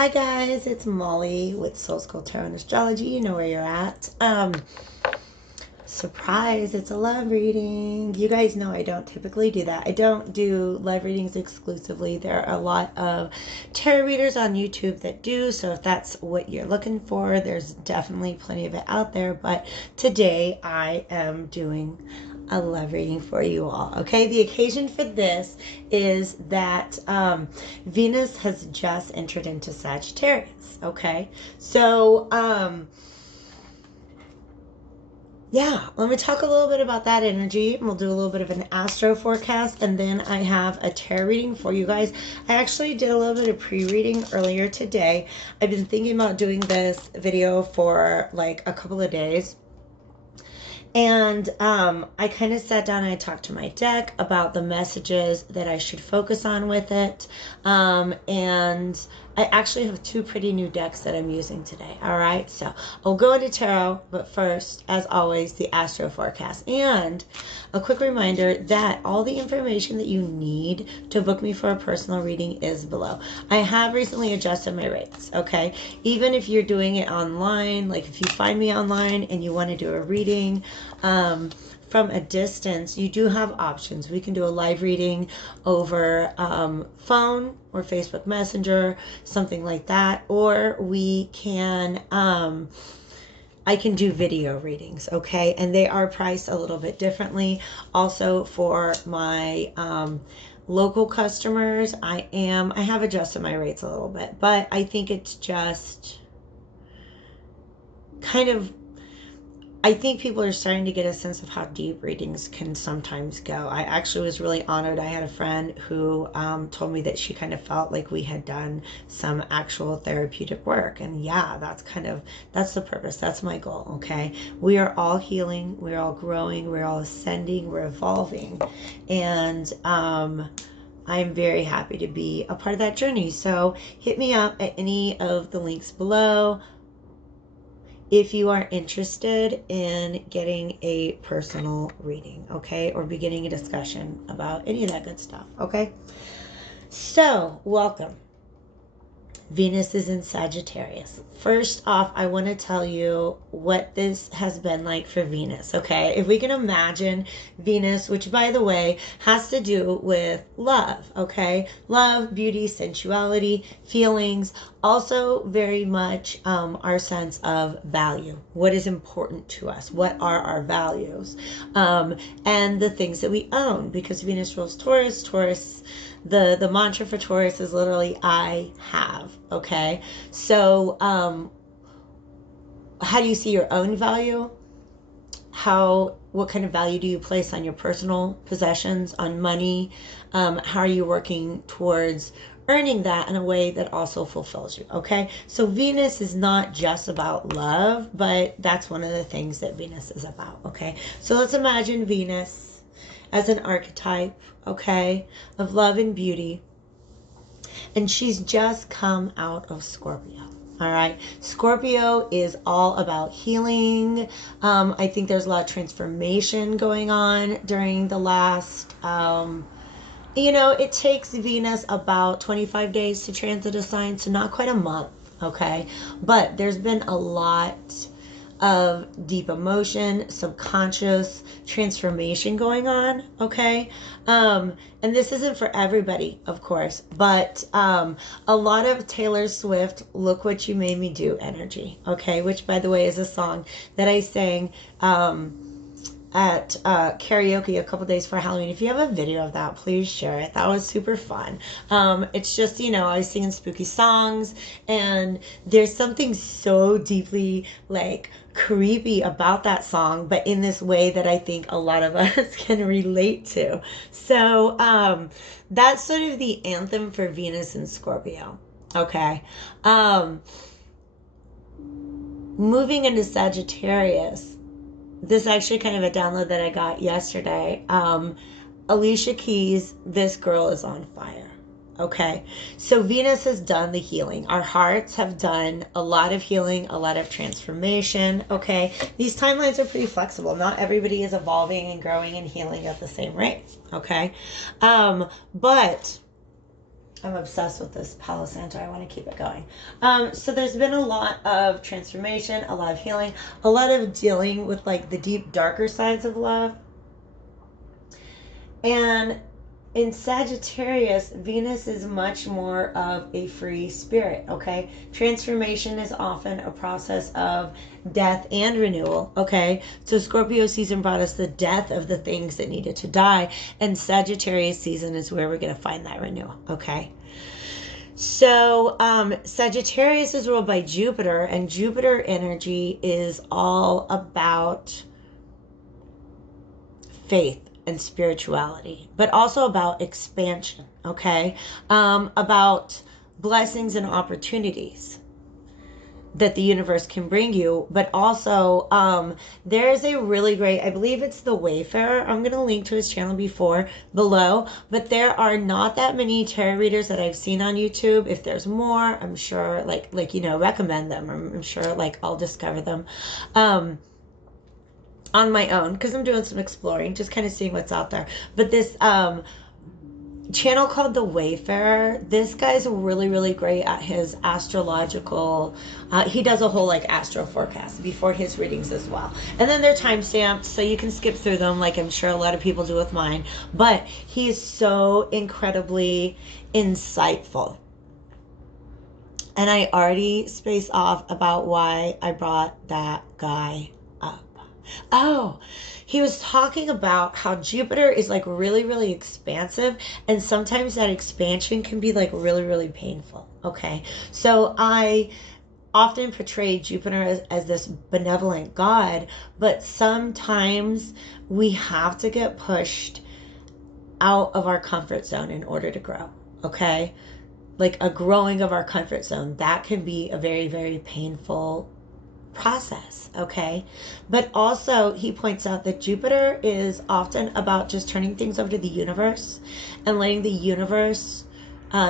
Hi guys, it's Molly with Soul School Tarot and Astrology. You know where you're at. Surprise, it's a love reading. You guys know I don't typically do that. I don't do live readings exclusively. There are a lot of tarot readers on YouTube that do, so if that's what you're looking for, there's definitely plenty of it out there. But today I am doing a love reading for you all. Okay, the occasion for this is that Venus has just entered into Sagittarius. Okay, so yeah, let me talk a little bit about that energy. We'll do a little bit of an astro forecast, and then I have a tarot reading for you guys. I actually did a little bit of pre-reading earlier today. I've been thinking about doing this video for like a couple of days. And I kind of sat down and I talked to my deck about the messages that I should focus on with it. And I actually have two pretty new decks that I'm using today. All right, so I'll go into tarot, but first, as always, the astro forecast. And a quick reminder that all the information that you need to book me for a personal reading is below. I have recently adjusted my rates, okay? Even if you're doing it online, like if you find me online and you want to do a reading, from a distance, you do have options. We can do a live reading over phone or Facebook Messenger, something like that, or we can I can do video readings, okay? And they are priced a little bit differently. Also for my local customers, I have adjusted my rates a little bit, but I think it's just kind of, I think people are starting to get a sense of how deep readings can sometimes go. I actually was really honored. I had a friend who told me that she kind of felt like we had done some actual therapeutic work. And yeah, that's the purpose. That's my goal, okay? We are all healing. We're all growing. We're all ascending. We're evolving. And I'm very happy to be a part of that journey. So hit me up at any of the links below if you are interested in getting a personal reading, okay? Or beginning a discussion about any of that good stuff, okay? So, welcome. Venus is in Sagittarius. First off, I want to tell you what this has been like for Venus, okay? If we can imagine Venus, which by the way has to do with love, okay? Love, beauty, sensuality, feelings, also very much our sense of value. What is important to us? What are our values? And the things that we own, because Venus rules Taurus. The mantra for Taurus is literally I have, okay? So how do you see your own value? What kind of value do you place on your personal possessions, on money? How are you working towards earning that in a way that also fulfills you, okay? So Venus is not just about love, but that's one of the things that Venus is about, okay? So let's imagine Venus as an archetype, okay, of love and beauty. And she's just come out of Scorpio. All right. Scorpio is all about healing. I think there's a lot of transformation going on during the last, it takes Venus about 25 days to transit a sign, so not quite a month. Okay. But there's been a lot of deep emotion, subconscious transformation going on, okay? And this isn't for everybody, of course, but a lot of Taylor Swift, Look What You Made Me Do energy, okay? Which, by the way, is a song that I sang at karaoke a couple days for Halloween. If you have a video of that, please share it. That was super fun. It's just, I was singing spooky songs, and there's something so deeply like creepy about that song, but in this way that I think a lot of us can relate to. So that's sort of the anthem for Venus and Scorpio. Okay. Moving into Sagittarius, this is actually kind of a download that I got yesterday. Alicia Keys, This Girl Is on Fire. Okay, so Venus has done the healing. Our hearts have done a lot of healing, a lot of transformation. Okay, these timelines are pretty flexible. Not everybody is evolving and growing and healing at the same rate. Okay, but I'm obsessed with this Palo Santo. I want to keep it going. So there's been a lot of transformation, a lot of healing, a lot of dealing with like the deep, darker sides of love. And in Sagittarius, Venus is much more of a free spirit, okay? Transformation is often a process of death and renewal, okay? So Scorpio season brought us the death of the things that needed to die, and Sagittarius season is where we're going to find that renewal, okay? So Sagittarius is ruled by Jupiter, and Jupiter energy is all about faith and spirituality, but also about expansion, okay? About blessings and opportunities that the universe can bring you, but also there's a really great, I believe it's the Wayfarer. I'm going to link to his channel below, but there are not that many tarot readers that I've seen on YouTube. If there's more, I'm sure like you know, recommend them. I'm sure like I'll discover them on my own, because I'm doing some exploring, just kind of seeing what's out there. But this channel called the Wayfarer, this guy's really, really great at his astrological, he does a whole like astro forecast before his readings as well. And then they're time stamped, so you can skip through them like I'm sure a lot of people do with mine. But he's so incredibly insightful. And I already spaced off about why I brought that guy up. Oh, he was talking about how Jupiter is like really, really expansive, and sometimes that expansion can be like really, really painful. Okay, so I often portray Jupiter as this benevolent god, but sometimes we have to get pushed out of our comfort zone in order to grow. Okay, like a growing of our comfort zone, that can be a very, very painful process, okay? But also he points out that Jupiter is often about just turning things over to the universe and letting the universe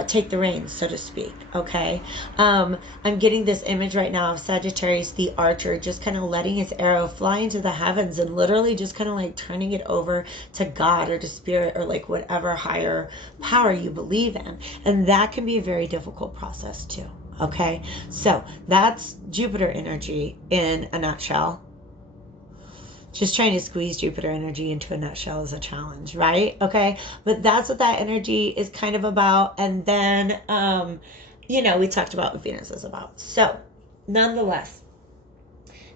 take the reins, so to speak, okay? I'm getting this image right now of Sagittarius the archer just kind of letting his arrow fly into the heavens and literally just kind of like turning it over to God or to spirit or like whatever higher power you believe in. And that can be a very difficult process too. Okay, so that's Jupiter energy in a nutshell. Just trying to squeeze Jupiter energy into a nutshell is a challenge, right? Okay, but that's what that energy is kind of about. And then, you know, we talked about what Venus is about. So, nonetheless,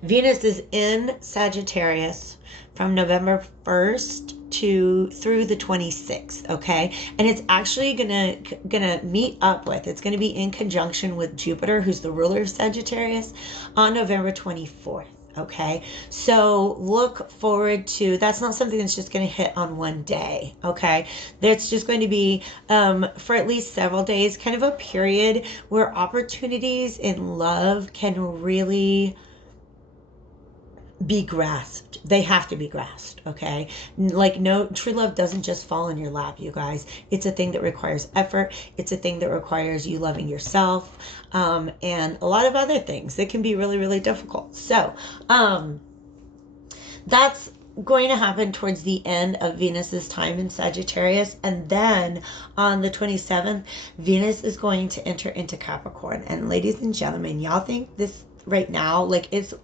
Venus is in Sagittarius from November 1st through the 26th, okay? And it's actually gonna meet up with, it's gonna be in conjunction with Jupiter, who's the ruler of Sagittarius, on November 24th. Okay, so look forward to, that's not something that's just going to hit on one day. Okay, that's just going to be for at least several days, kind of a period where opportunities in love can really be grasped. They have to be grasped, okay? Like, no, true love doesn't just fall in your lap, you guys. It's a thing that requires effort. It's a thing that requires you loving yourself, and a lot of other things that can be really, really difficult. So that's going to happen towards the end of Venus's time in Sagittarius. And then on the 27th, Venus is going to enter into Capricorn. And ladies and gentlemen, y'all think this right now, like, it's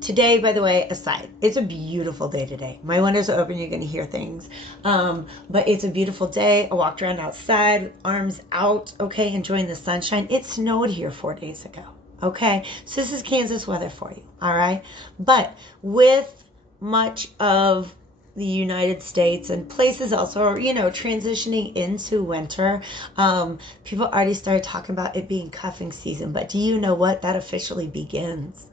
today, by the way, aside, it's a beautiful day today. My windows are open, you're going to hear things, but it's a beautiful day. I walked around outside, arms out, okay, enjoying the sunshine. It snowed here 4 days ago, okay? So this is Kansas weather for you, all right? But with much of the United States and places also, you know, transitioning into winter, people already started talking about it being cuffing season. But do you know what? That officially begins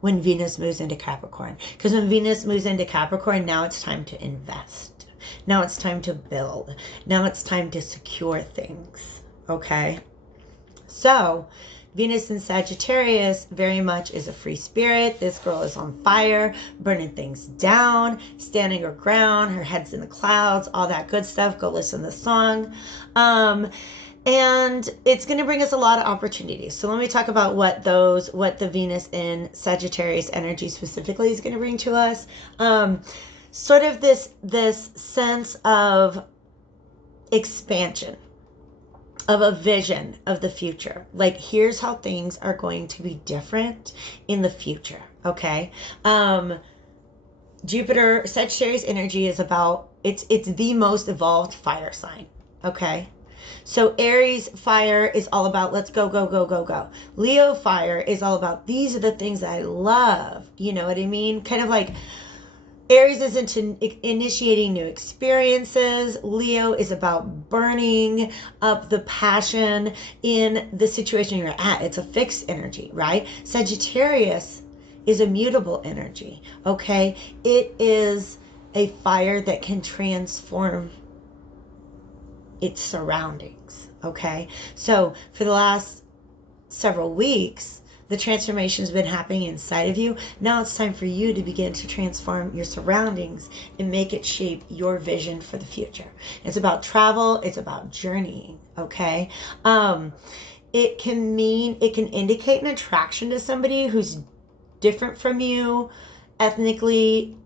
when Venus moves into Capricorn. Because when Venus moves into Capricorn, now it's time to invest. Now it's time to build. Now it's time to secure things. Okay? So Venus in Sagittarius very much is a free spirit. This girl is on fire, burning things down, standing her ground, her head's in the clouds, all that good stuff. Go listen to the song. And it's going to bring us a lot of opportunities. So let me talk about what the Venus in Sagittarius energy specifically is going to bring to us. Sort of this sense of expansion. of a vision of the future. Like, here's how things are going to be different in the future. Okay. Jupiter, Sagittarius energy is about, it's the most evolved fire sign. Okay. So Aries fire is all about let's go, go, go, go, go. Leo fire is all about these are the things I love. You know what I mean? Kind of like Aries is into initiating new experiences. Leo is about burning up the passion in the situation you're at. It's a fixed energy, right? Sagittarius is a mutable energy, okay? It is a fire that can transform its surroundings, okay? So for the last several weeks, the transformation has been happening inside of you. Now it's time for you to begin to transform your surroundings and make it shape your vision for the future. It's about travel. It's about journeying, okay? It can indicate an attraction to somebody who's different from you, ethnically,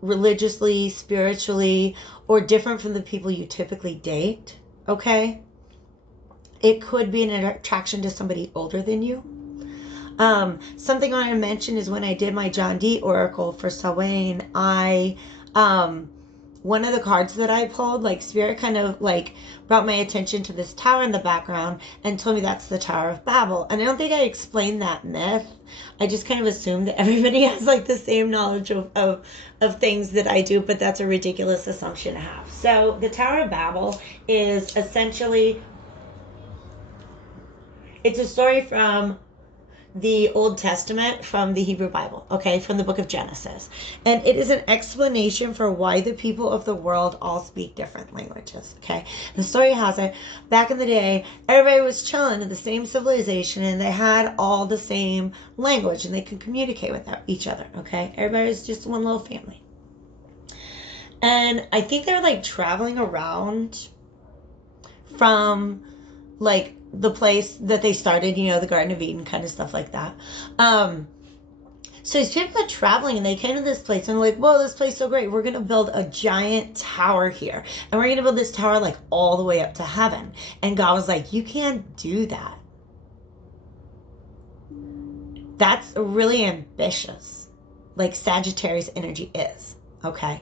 religiously, spiritually, or different from the people you typically date, okay? It could be an attraction to somebody older than you. Something I want to mention is when I did my John D Oracle for Samhain, one of the cards that I pulled, like Spirit kind of like brought my attention to this tower in the background and told me that's the Tower of Babel. And I don't think I explained that myth. I just kind of assumed that everybody has like the same knowledge of things that I do, but that's a ridiculous assumption to have. So the Tower of Babel is essentially, it's a story from the Old Testament, from the Hebrew Bible, okay, from the book of Genesis. And it is an explanation for why the people of the world all speak different languages, okay? The story has it, back in the day, everybody was chilling in the same civilization and they had all the same language and they could communicate with each other, okay? Everybody was just one little family. And I think they were like traveling around from like the place that they started, you know, the Garden of Eden, kind of stuff like that. So these people are traveling and they came to this place and like, whoa, this place is so great. We're going to build a giant tower here. And we're going to build this tower like all the way up to heaven. And God was like, you can't do that. That's really ambitious. Like Sagittarius energy is. Okay.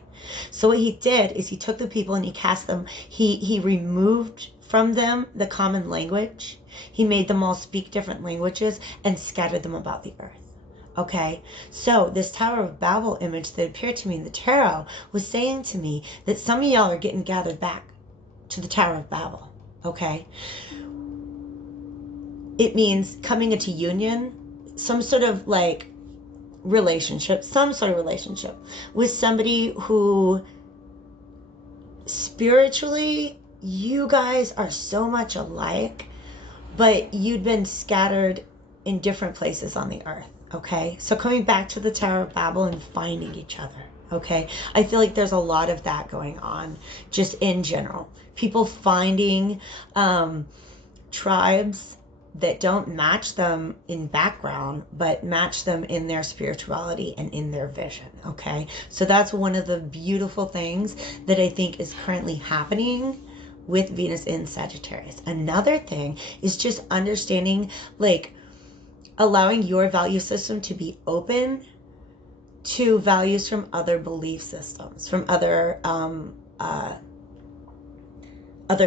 So what he did is he took the people and he cast them. He removed from them the common language. He made them all speak different languages and scattered them about the earth. Okay, so this Tower of Babel image that appeared to me in the tarot was saying to me that some of y'all are getting gathered back to the Tower of Babel. Okay, it means coming into union, some sort of like relationship, some sort of relationship with somebody who spiritually, you guys are so much alike, but you'd been scattered in different places on the earth, okay? So coming back to the Tower of Babel and finding each other, okay? I feel like there's a lot of that going on just in general. People finding tribes that don't match them in background, but match them in their spirituality and in their vision, okay? So that's one of the beautiful things that I think is currently happening with Venus in Sagittarius. Another thing is just understanding, like, allowing your value system to be open to values from other belief systems, from other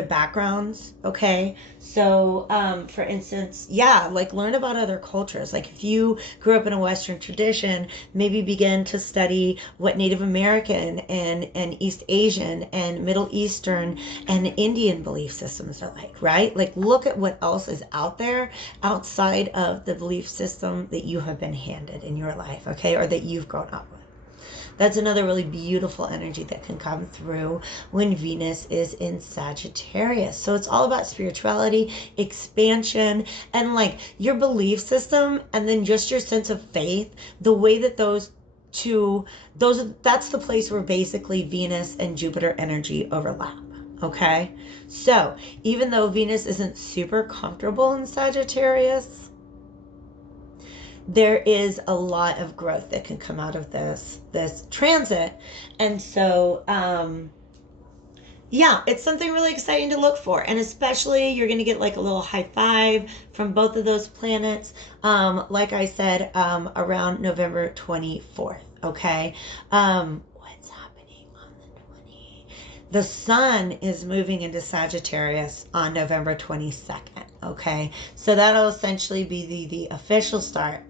backgrounds, okay? So for instance, yeah, like learn about other cultures. Like if you grew up in a Western tradition, maybe begin to study what Native American and East Asian and Middle Eastern and Indian belief systems are like, right? Like look at what else is out there outside of the belief system that you have been handed in your life, okay? Or that you've grown up with. That's another really beautiful energy that can come through when Venus is in Sagittarius. So it's all about spirituality, expansion, and like your belief system, and then just your sense of faith, the way that that's the place where basically Venus and Jupiter energy overlap. Okay? So even though Venus isn't super comfortable in Sagittarius, there is a lot of growth that can come out of this transit. And so Yeah, it's something really exciting to look for. And especially you're going to get like a little high five from both of those planets. Like I said, around November 24th. Okay. What's happening on the 20th? The sun is moving into Sagittarius on November 22nd. Okay. So that'll essentially be the official start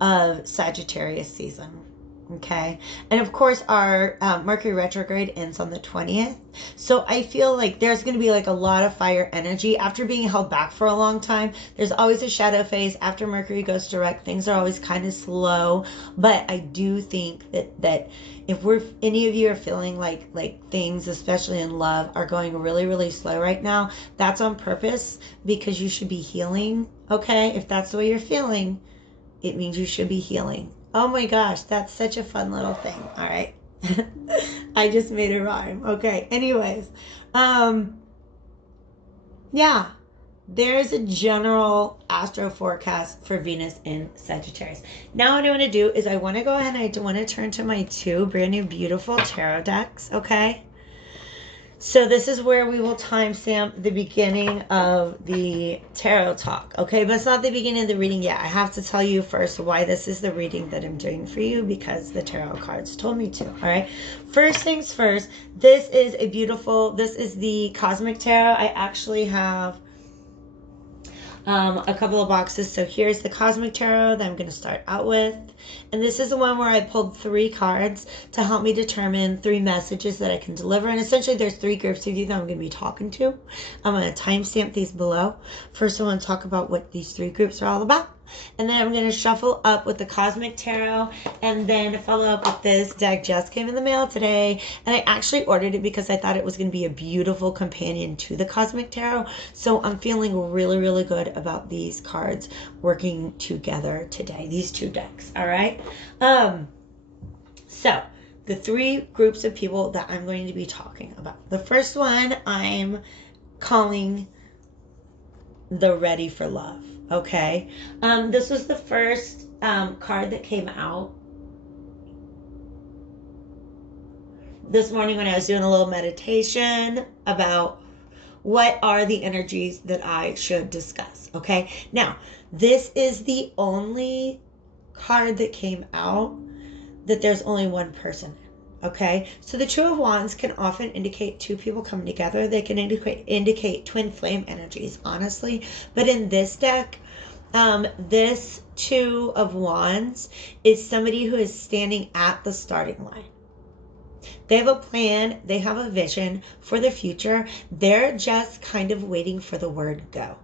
of Sagittarius season. Okay. And of course, our Mercury retrograde ends on the 20th. So I feel like there's going to be like a lot of fire energy after being held back for a long time. There's always a shadow phase after Mercury goes direct. Things are always kind of slow, but I do think that if any of you are feeling like things, especially in love, are going really really slow right now, that's on purpose because you should be healing. Okay, if that's the way you're feeling, it means you should be healing. Oh my gosh, that's such a fun little thing. All right. I just made a rhyme. Okay. Anyways, yeah, there's a general astro forecast for Venus in Sagittarius. Now what I want to do is I want to go ahead and I want to turn to my two brand new beautiful tarot decks, okay? So this is where we will timestamp the beginning of the tarot talk, okay? But it's not the beginning of the reading yet. I have to tell you first why this is the reading that I'm doing for you because the tarot cards told me to, all right? First things first, this is the Cosmic Tarot. I actually have a couple of boxes. So here's the Cosmic Tarot that I'm going to start out with. And this is the one where I pulled 3 cards to help me determine 3 messages that I can deliver. And essentially there's 3 groups of you that I'm going to be talking to. I'm going to timestamp these below. First I want to talk about what these 3 groups are all about. And then I'm going to shuffle up with the Cosmic Tarot and then follow up with this deck. Just came in the mail today. And I actually ordered it because I thought it was going to be a beautiful companion to the Cosmic Tarot. So I'm feeling really, really good about these cards working together today. These 2 decks. All right. So the 3 groups of people that I'm going to be talking about. The first one I'm calling the Ready for Love. Okay. This was the first card that came out this morning when I was doing a little meditation about what are the energies that I should discuss. Okay. Now, this is the only card that came out that there's only one person in. Okay, so the Two of Wands can often indicate 2 people coming together. They can indicate twin flame energies, honestly. But in this deck, this Two of Wands is somebody who is standing at the starting line. They have a plan. They have a vision for the future. They're just kind of waiting for the word go.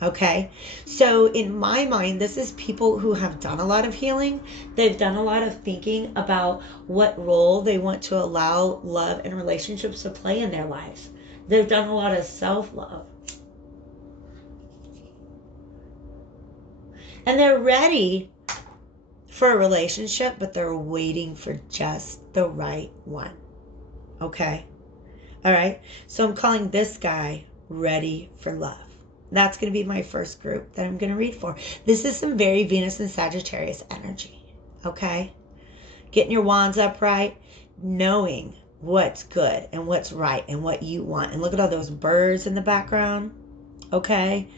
Okay, so in my mind, this is people who have done a lot of healing. They've done a lot of thinking about what role they want to allow love and relationships to play in their lives. They've done a lot of self-love. And they're ready for a relationship, but they're waiting for just the right one. Okay, all right, so I'm calling this guy Ready for Love. That's going to be my first group that I'm going to read for. This is some very Venus and Sagittarius energy, okay? Getting your wands upright, knowing what's good and what's right and what you want. And look at all those birds in the background, okay?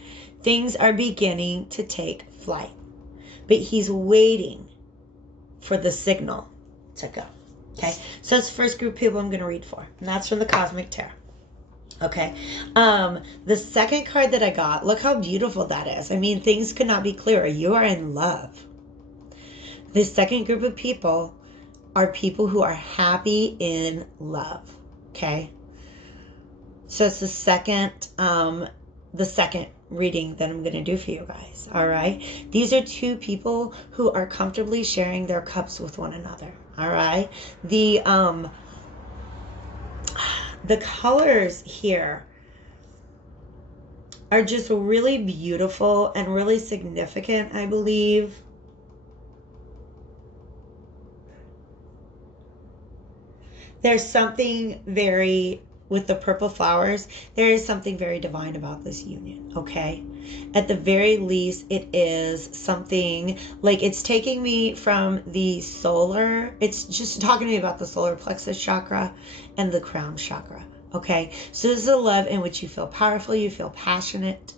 Things are beginning to take flight, but he's waiting for the signal to go, okay? So that's the first group of people I'm going to read for, and that's from the Cosmic Tarot. Okay. The second card that I got, look how beautiful that is. I mean, things could not be clearer. You are in love. The second group of people are people who are happy in love. Okay. So it's the second reading that I'm going to do for you guys. All right. These are 2 people who are comfortably sharing their cups with one another. All right. The colors here are just really beautiful and really significant, I believe. There's something very, with the purple flowers, there is something very divine about this union, okay? At the very least, it is something, like it's taking me from the solar, it's just talking to me about the solar plexus chakra and the crown chakra, Okay, so this is a love in which you feel powerful, you feel passionate,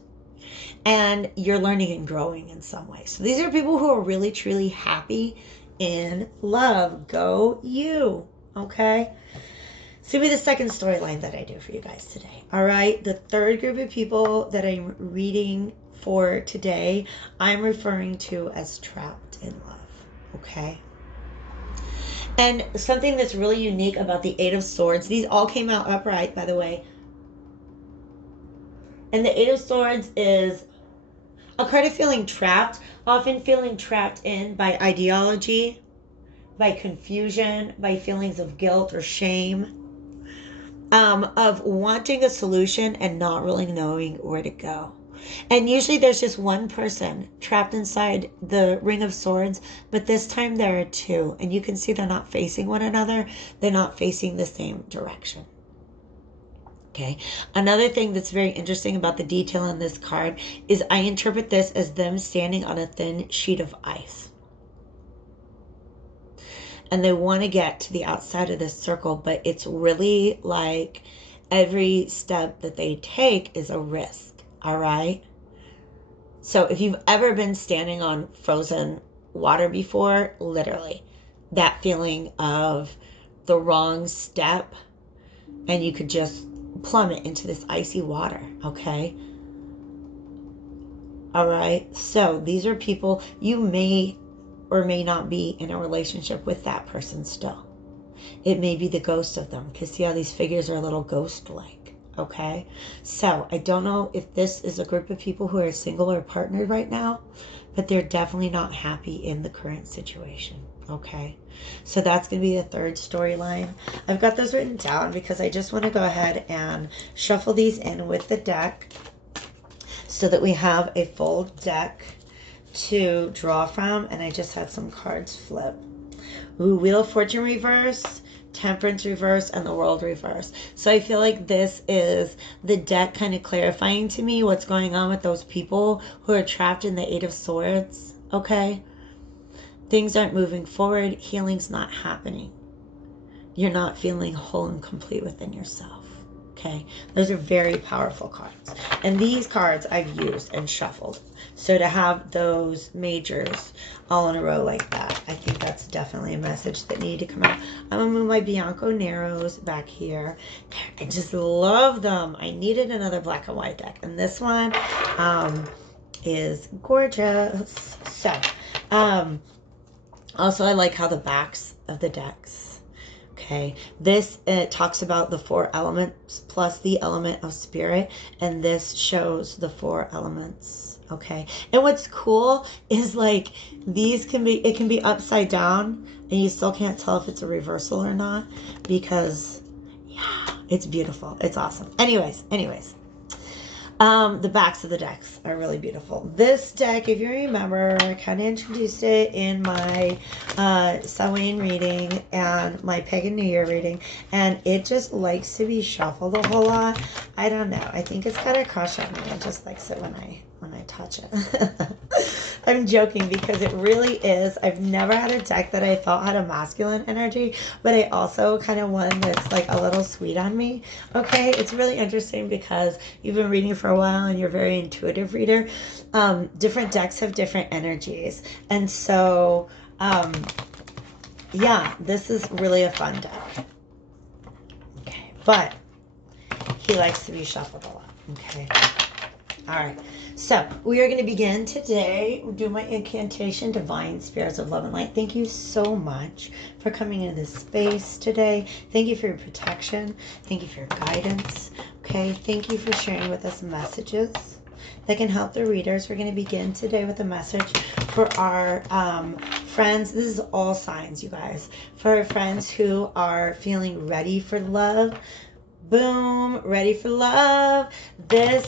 and you're learning and growing in some way. So these are people who are really, truly happy in love. Go you. Okay. So be the second storyline that I do for you guys today. All right. The third group of people that I'm reading for today, I'm referring to as trapped in love. Okay. And something that's really unique about the Eight of Swords, these all came out upright, by the way. And the Eight of Swords is a card of feeling trapped, often feeling trapped in by ideology, by confusion, by feelings of guilt or shame, of wanting a solution and not really knowing where to go. And usually there's just one person trapped inside the Ring of Swords, but this time there are two. And you can see they're not facing one another. They're not facing the same direction. Okay. Another thing that's very interesting about the detail on this card is I interpret this as them standing on a thin sheet of ice. And they want to get to the outside of this circle, but it's really like every step that they take is a risk. All right. So if you've ever been standing on frozen water before, literally that feeling of the wrong step and you could just plummet into this icy water. Okay. All right. So these are people you may or may not be in a relationship with that person still. It may be the ghost of them, because see how these figures are a little ghost-like. Okay. So I don't know if this is a group of people who are single or partnered right now, but they're definitely not happy in the current situation. Okay. So that's going to be the third storyline. I've got those written down because I just want to go ahead and shuffle these in with the deck so that we have a full deck to draw from. And I just had some cards flip. Ooh, Wheel of Fortune reverse, Temperance reverse, and the World reverse. So I feel like this is the deck kind of clarifying to me what's going on with those people who are trapped in the Eight of Swords. Okay. Things aren't moving forward. Healing's not happening. You're not feeling whole and complete within yourself. Okay. Those are very powerful cards. And these cards I've used and shuffled. So to have those majors all in a row like that, I think that's definitely a message that needed to come out. I'm going to move my Bianco Narrows back here. I just love them. I needed another black and white deck. And this one is gorgeous. So, also I like how the backs of the decks. Okay, this talks about the 4 elements plus the element of spirit, and this shows the 4 elements. Okay, and what's cool is like these can be, it can be upside down and you still can't tell if it's a reversal or not, because yeah, it's beautiful. It's awesome. Anyways, the backs of the decks are really beautiful. This deck, if you remember, I kind of introduced it in my Samhain reading and my Pagan New Year reading, and it just likes to be shuffled a whole lot. I don't know. I think it's got a crush on me. It just likes it when I touch it. I'm joking because it really is. I've never had a deck that I felt had a masculine energy, but I also kind of one that's like a little sweet on me. Okay, it's really interesting because you've been reading for a while and you're a very intuitive reader. Different decks have different energies. And so, yeah, this is really a fun deck. Okay, but he likes to be shuffled a lot. Okay. All right, so we are going to begin today. We'll do my incantation, Divine Spirits of Love and Light. Thank you so much for coming into this space today. Thank you for your protection. Thank you for your guidance. Okay, thank you for sharing with us messages that can help the readers. We're going to begin today with a message for our friends. This is all signs, you guys. For our friends who are feeling ready for love. Boom, ready for love. This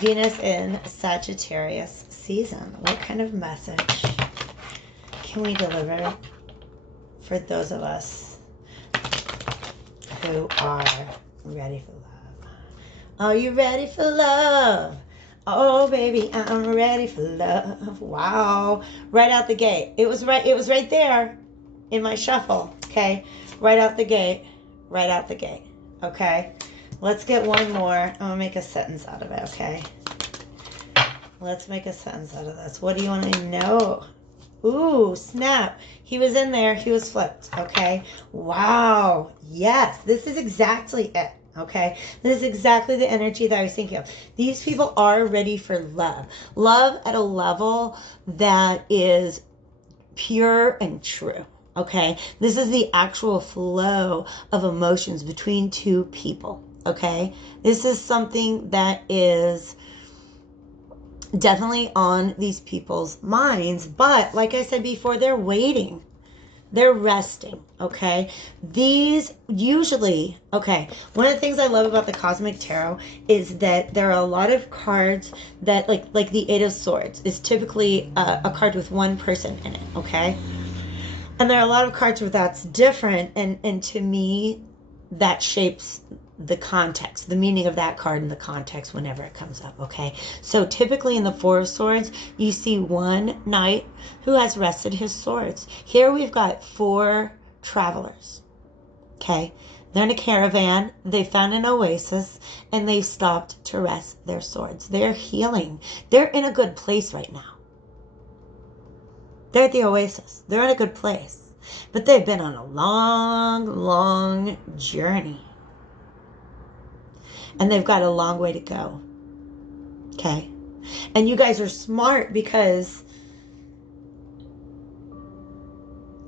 Venus in Sagittarius season. What kind of message can we deliver for those of us who are ready for love? Are you ready for love? Oh baby, I'm ready for love. Wow. Right out the gate. It was right there in my shuffle. Okay. Right out the gate. Right out the gate. Okay. Let's get one more. I'm going to make a sentence out of it, okay? Let's make a sentence out of this. What do you want to know? Ooh, snap. He was in there. He was flipped, okay? Wow. Yes, this is exactly it, okay? This is exactly the energy that I was thinking of. These people are ready for love. Love at a level that is pure and true. Okay, this is the actual flow of emotions between two people. Okay, this is something that is definitely on these people's minds, but like I said before, they're waiting. They're resting, okay? These usually, okay, one of the things I love about the Cosmic Tarot is that there are a lot of cards that, like the Eight of Swords is typically a card with one person in it, okay? And there are a lot of cards where that's different, and to me, that shapes the context, the meaning of that card in the context whenever it comes up, okay? So typically in the Four of Swords, you see one knight who has rested his swords. Here we've got four travelers, okay? They're in a caravan, they found an oasis, and they stopped to rest their swords. They're healing. They're in a good place right now. They're at the oasis. They're in a good place. But they've been on a long, long journey. And they've got a long way to go. Okay? And you guys are smart because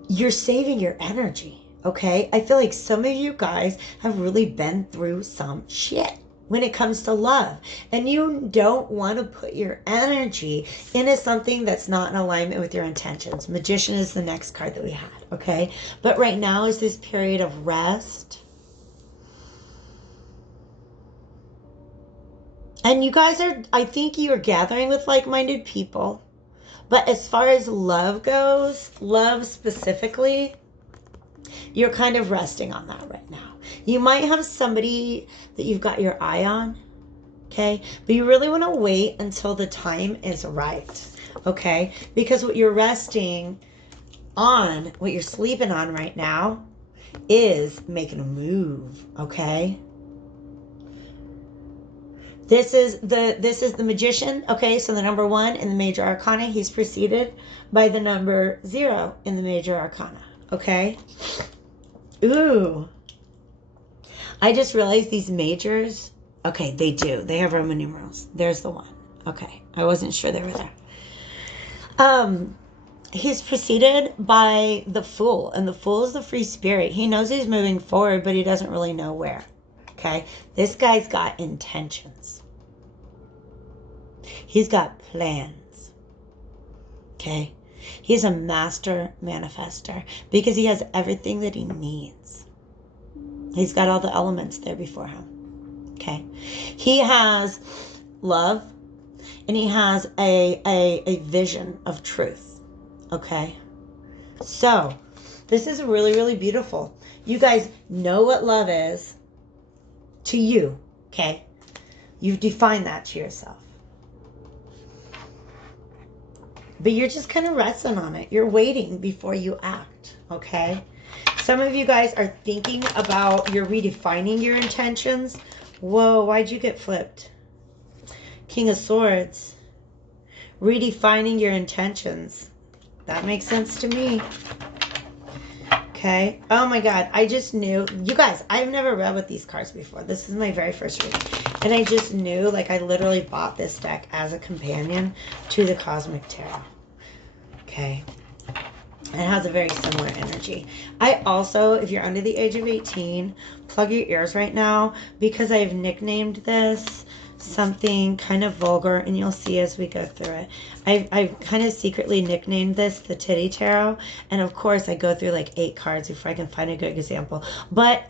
you're saving your energy. Okay? I feel like some of you guys have really been through some shit when it comes to love. And you don't want to put your energy into something that's not in alignment with your intentions. Magician is the next card that we had, okay? But right now is this period of rest. And you guys are, I think you are gathering with like-minded people. But as far as love goes, love specifically, you're kind of resting on that right now. You might have somebody that you've got your eye on, okay? But you really want to wait until the time is right, okay? Because what you're resting on, what you're sleeping on right now is making a move, okay? This is the Magician, okay? So the number 1 in the Major Arcana, he's preceded by the number 0 in the Major Arcana, okay? Ooh. I just realized these majors, okay, they do. They have Roman numerals. There's the one. Okay. I wasn't sure they were there. He's preceded by the Fool, and the Fool is the free spirit. He knows he's moving forward, but he doesn't really know where. Okay? This guy's got intentions. He's got plans. Okay? He's a master manifester because he has everything that he needs. He's got all the elements there before him. Okay? He has love, and he has a vision of truth. Okay? So, this is really, really beautiful. You guys know what love is to you. Okay? You've defined that to yourself. But you're just kind of resting on it. You're waiting before you act. Okay? Some of you guys are thinking about, you're redefining your intentions. Whoa, why'd you get flipped? King of Swords. Redefining your intentions. That makes sense to me. Okay. Oh my God. I just knew. You guys, I've never read with these cards before. This is my very first reading. And I just knew, like, I literally bought this deck as a companion to the Cosmic Tarot. Okay. It has a very similar energy. I also, if you're under the age of 18, plug your ears right now because I've nicknamed this something kind of vulgar, and you'll see as we go through it. I've kind of secretly nicknamed this the Titty Tarot, and of course I go through like 8 cards before I can find a good example. But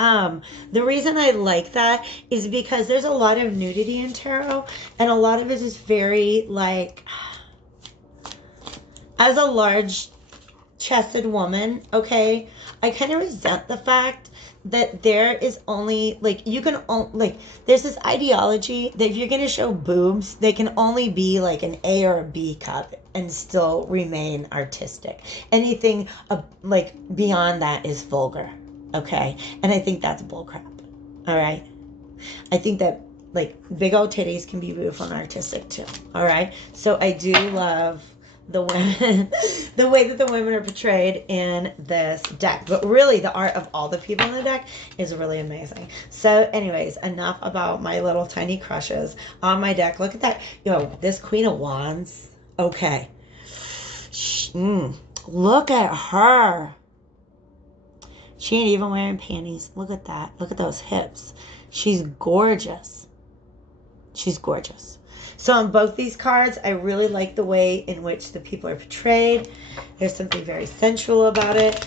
the reason I like that is because there's a lot of nudity in tarot, and a lot of it is very like, as a large chested woman, okay, I kind of resent the fact that there is only, like, you can only, like, there's this ideology that if you're going to show boobs, they can only be like an A or a B cup and still remain artistic. Anything like beyond that is vulgar, okay? And I think that's bullcrap, All right. I think that like big old titties can be beautiful and artistic too. All right. So I do love the women, the way that the women are portrayed in this deck. But really, the art of all the people in the deck is really amazing. So, anyways, enough about my little tiny crushes on my deck. Look at that. Yo, this Queen of Wands. Okay. Look at her. She ain't even wearing panties. Look at that. Look at those hips. She's gorgeous. She's gorgeous. So on both these cards, I really like the way in which the people are portrayed. There's something very sensual about it.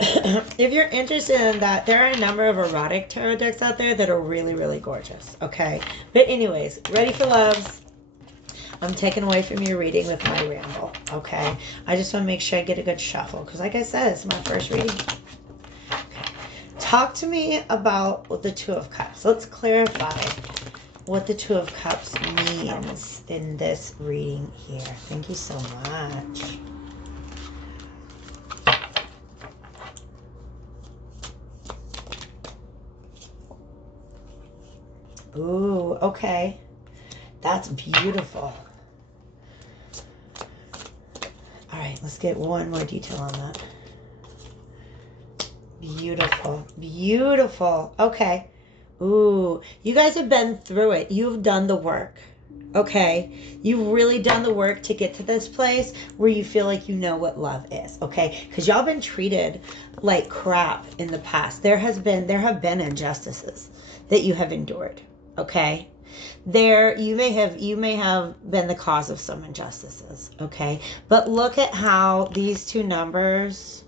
If you're interested in that, there are a number of erotic tarot decks out there that are really, really gorgeous. Okay. But anyways, ready for loves. I'm taking away from your reading with my ramble. Okay. I just want to make sure I get a good shuffle. Because like I said, it's my first reading. Talk to me about the Two of Cups. Let's clarify what the Two of Cups means in this reading here. Thank you so much. Ooh, okay. That's beautiful. All right, let's get one more detail on that. Beautiful, beautiful. Okay. Ooh, you guys have been through it. You've done the work. Okay. You've really done the work to get to this place where you feel like you know what love is. Okay. Because y'all been treated like crap in the past. There have been injustices that you have endured. Okay. You may have been the cause of some injustices. Okay. But look at how these two numbers,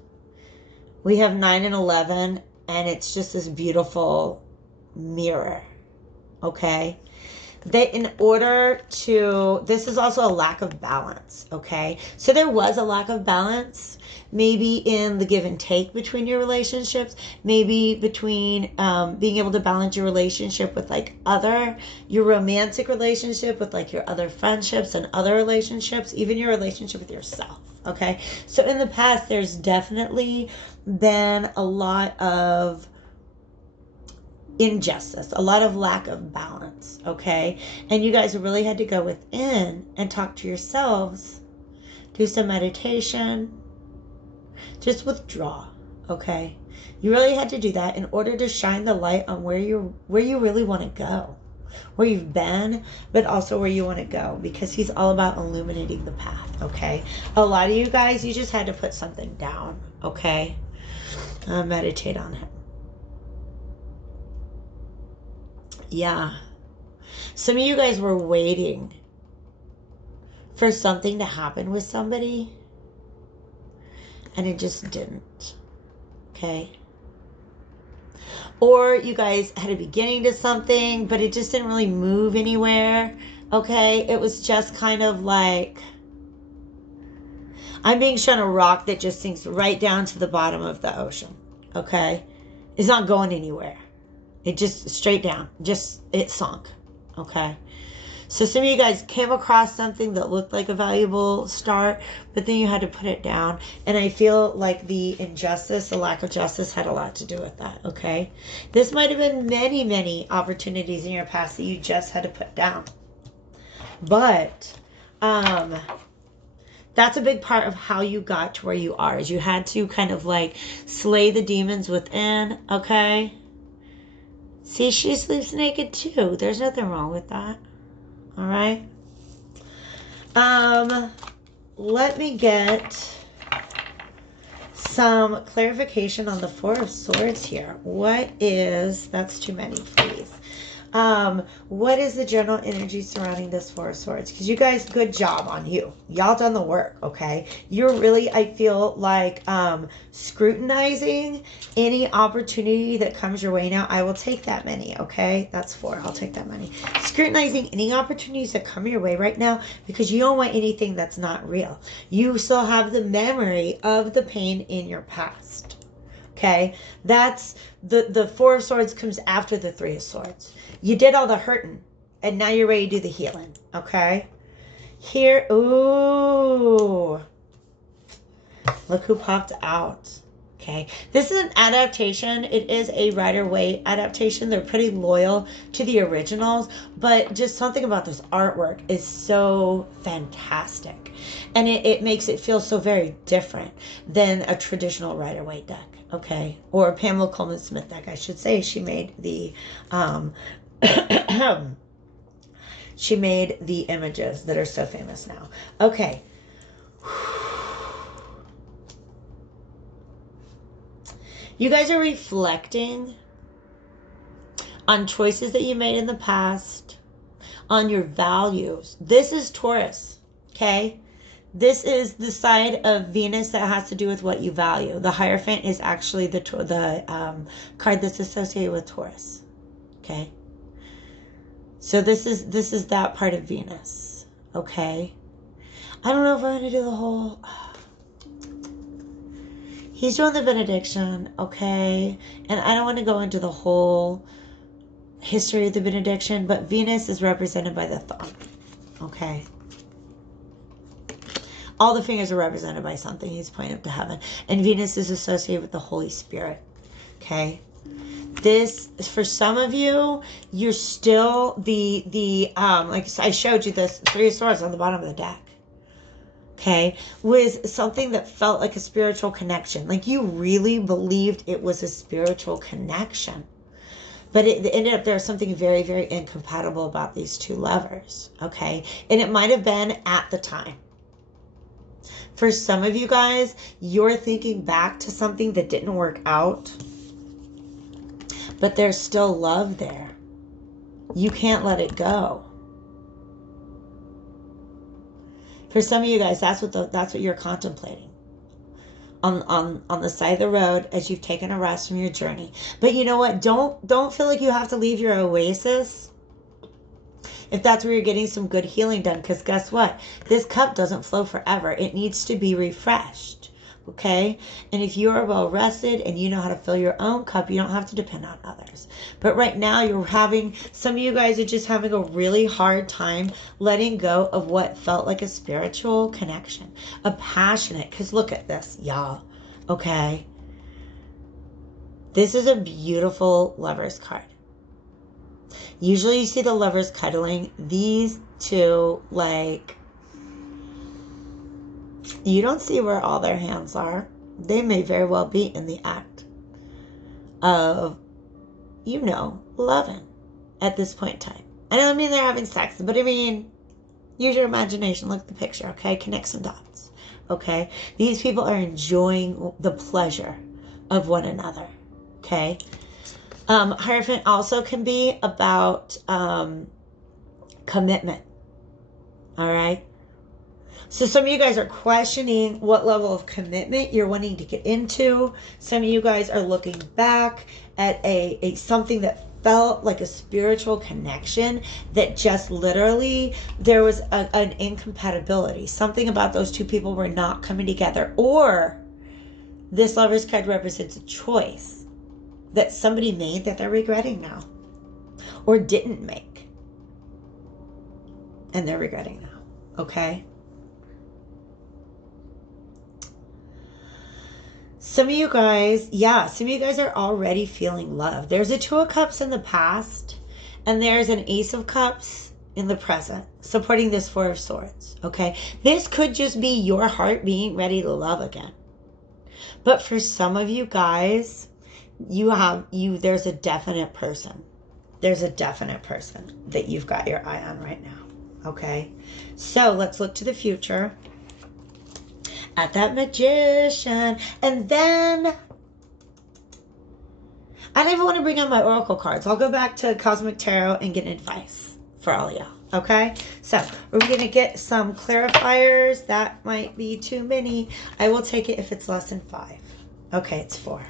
we have 9 and 11, and it's just this beautiful mirror. Okay. That in order to, this is also a lack of balance. Okay. So there was a lack of balance, maybe in the give and take between your relationships, maybe between being able to balance your relationship with like your romantic relationship with like your other friendships and other relationships, even your relationship with yourself. Okay. So in the past, there's definitely been a lot of injustice, a lot of lack of balance. Okay. And you guys really had to go within and talk to yourselves, do some meditation, just withdraw. Okay. You really had to do that in order to shine the light on where you really want to go, where you've been, but also where you want to go, because he's all about illuminating the path. Okay. A lot of you guys, you just had to put something down. Okay. Meditate on it. Yeah. Some of you guys were waiting for something to happen with somebody, and it just didn't. Okay. Or you guys had a beginning to something, but it just didn't really move anywhere. Okay. It was just kind of like, I'm being shown a rock that just sinks right down to the bottom of the ocean. Okay. It's not going anywhere. It just straight down. It sunk. Okay. So some of you guys came across something that looked like a valuable start, but then you had to put it down. And I feel like the injustice, the lack of justice had a lot to do with that. Okay. This might have been many, many opportunities in your past that you just had to put down. But, that's a big part of how you got to where you are, is you had to kind of like slay the demons within. Okay. See, she sleeps naked too. There's nothing wrong with that. All right. Let me get some clarification on the Four of Swords here. That's too many, please. What is the general energy surrounding this Four of Swords? Because you guys, good job on you. Y'all done the work, okay? You're really, I feel like, scrutinizing any opportunity that comes your way now. I will take that many, okay? That's 4. I'll take that many. Scrutinizing any opportunities that come your way right now, because you don't want anything that's not real. You still have the memory of the pain in your past. Okay? That's the Four of Swords comes after the Three of Swords. You did all the hurting, and now you're ready to do the healing. Okay? Here, ooh. Look who popped out. Okay, this is an adaptation. It is a Rider-Waite adaptation. They're pretty loyal to the originals, but just something about this artwork is so fantastic. And it makes it feel so very different than a traditional Rider-Waite deck, okay? Or a Pamela Coleman Smith deck, I should say. She made the she made the images that are so famous now. Okay. You guys are reflecting on choices that you made in the past, on your values. This is Taurus, okay? This is the side of Venus that has to do with what you value. The Hierophant is actually the card that's associated with Taurus, okay? So this is that part of Venus, okay? I don't know if I'm going to do the whole... He's doing the benediction, okay? And I don't want to go into the whole history of the benediction, but Venus is represented by the thumb, okay? All the fingers are represented by something. He's pointing up to heaven. And Venus is associated with the Holy Spirit, okay? This, for some of you, you're still like I showed you this 3 of Swords on the bottom of the deck. Okay, with something that felt like a spiritual connection. Like you really believed it was a spiritual connection. But it ended up there was something very, very incompatible about these two lovers. Okay, and it might have been at the time. For some of you guys, you're thinking back to something that didn't work out. But there's still love there. You can't let it go. For some of you guys, that's what you're contemplating on the side of the road as you've taken a rest from your journey. But you know what? Don't feel like you have to leave your oasis if that's where you're getting some good healing done. Because guess what? This cup doesn't flow forever. It needs to be refreshed. Okay? And if you are well rested and you know how to fill your own cup, you don't have to depend on others. But right now some of you guys are just having a really hard time letting go of what felt like a spiritual connection, a passionate, because look at this, y'all. Okay? This is a beautiful Lover's card. Usually you see the lovers cuddling. These two, like, you don't see where all their hands are. They may very well be in the act of, loving at this point in time. I don't mean they're having sex, but I mean, use your imagination. Look at the picture, okay? Connect some dots, okay? These people are enjoying the pleasure of one another, okay? Hierophant also can be about commitment, all right? So some of you guys are questioning what level of commitment you're wanting to get into. Some of you guys are looking back at a something that felt like a spiritual connection that just literally there was an incompatibility. Something about those two people were not coming together. Or this Lover's card represents a choice that somebody made that they're regretting now. Or didn't make. And they're regretting now. Okay? Some of you guys are already feeling love. There's a 2 of Cups in the past, and there's an Ace of Cups in the present, supporting this 4 of Swords, okay? This could just be your heart being ready to love again. But for some of you guys, there's a definite person. There's a definite person that you've got your eye on right now, okay? So let's look to the future. At that Magician. And then I don't even want to bring on my Oracle cards. I'll go back to Cosmic Tarot and get advice for all y'all. Okay? So we're going to get some clarifiers. That might be too many. I will take it if it's less than 5. Okay, it's 4.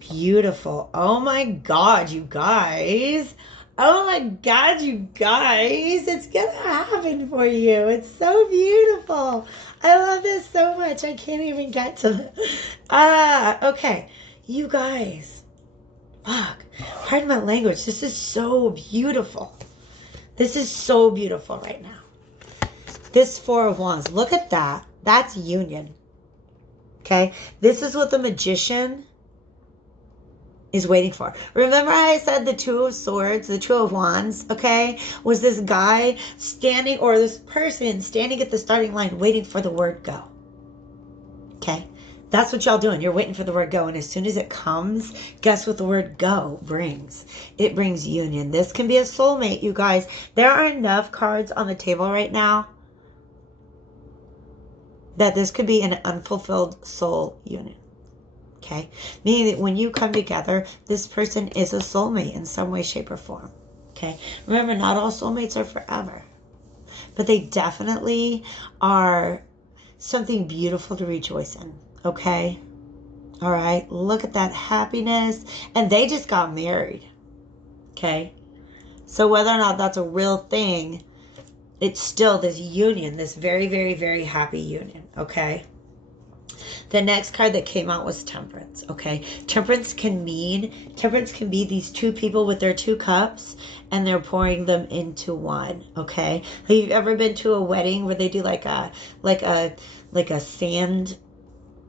Beautiful. Oh my God, you guys. Oh my God, you guys. It's going to happen for you. It's so beautiful. I love this so much. I can't even get to it. Okay. You guys. Fuck. Pardon my language. This is so beautiful. This is so beautiful right now. This 4 of Wands. Look at that. That's union. Okay? This is what the Magician is waiting for. Remember I said the Two of Swords, the Two of Wands, okay, was this guy standing, or this person standing at the starting line waiting for the word go. Okay? That's what y'all doing. You're waiting for the word go. And as soon as it comes, guess what the word go brings? It brings union. This can be a soulmate, you guys. There are enough cards on the table right now that this could be an unfulfilled soul union. Okay? Meaning that when you come together, this person is a soulmate in some way, shape, or form. Okay? Remember, not all soulmates are forever. But they definitely are something beautiful to rejoice in. Okay? All right? Look at that happiness. And they just got married. Okay? So whether or not that's a real thing, it's still this union, this very, very, very happy union. Okay? The next card that came out was Temperance, okay? Temperance can be these two people with their two cups and they're pouring them into one, okay? Have you ever been to a wedding where they do like a sand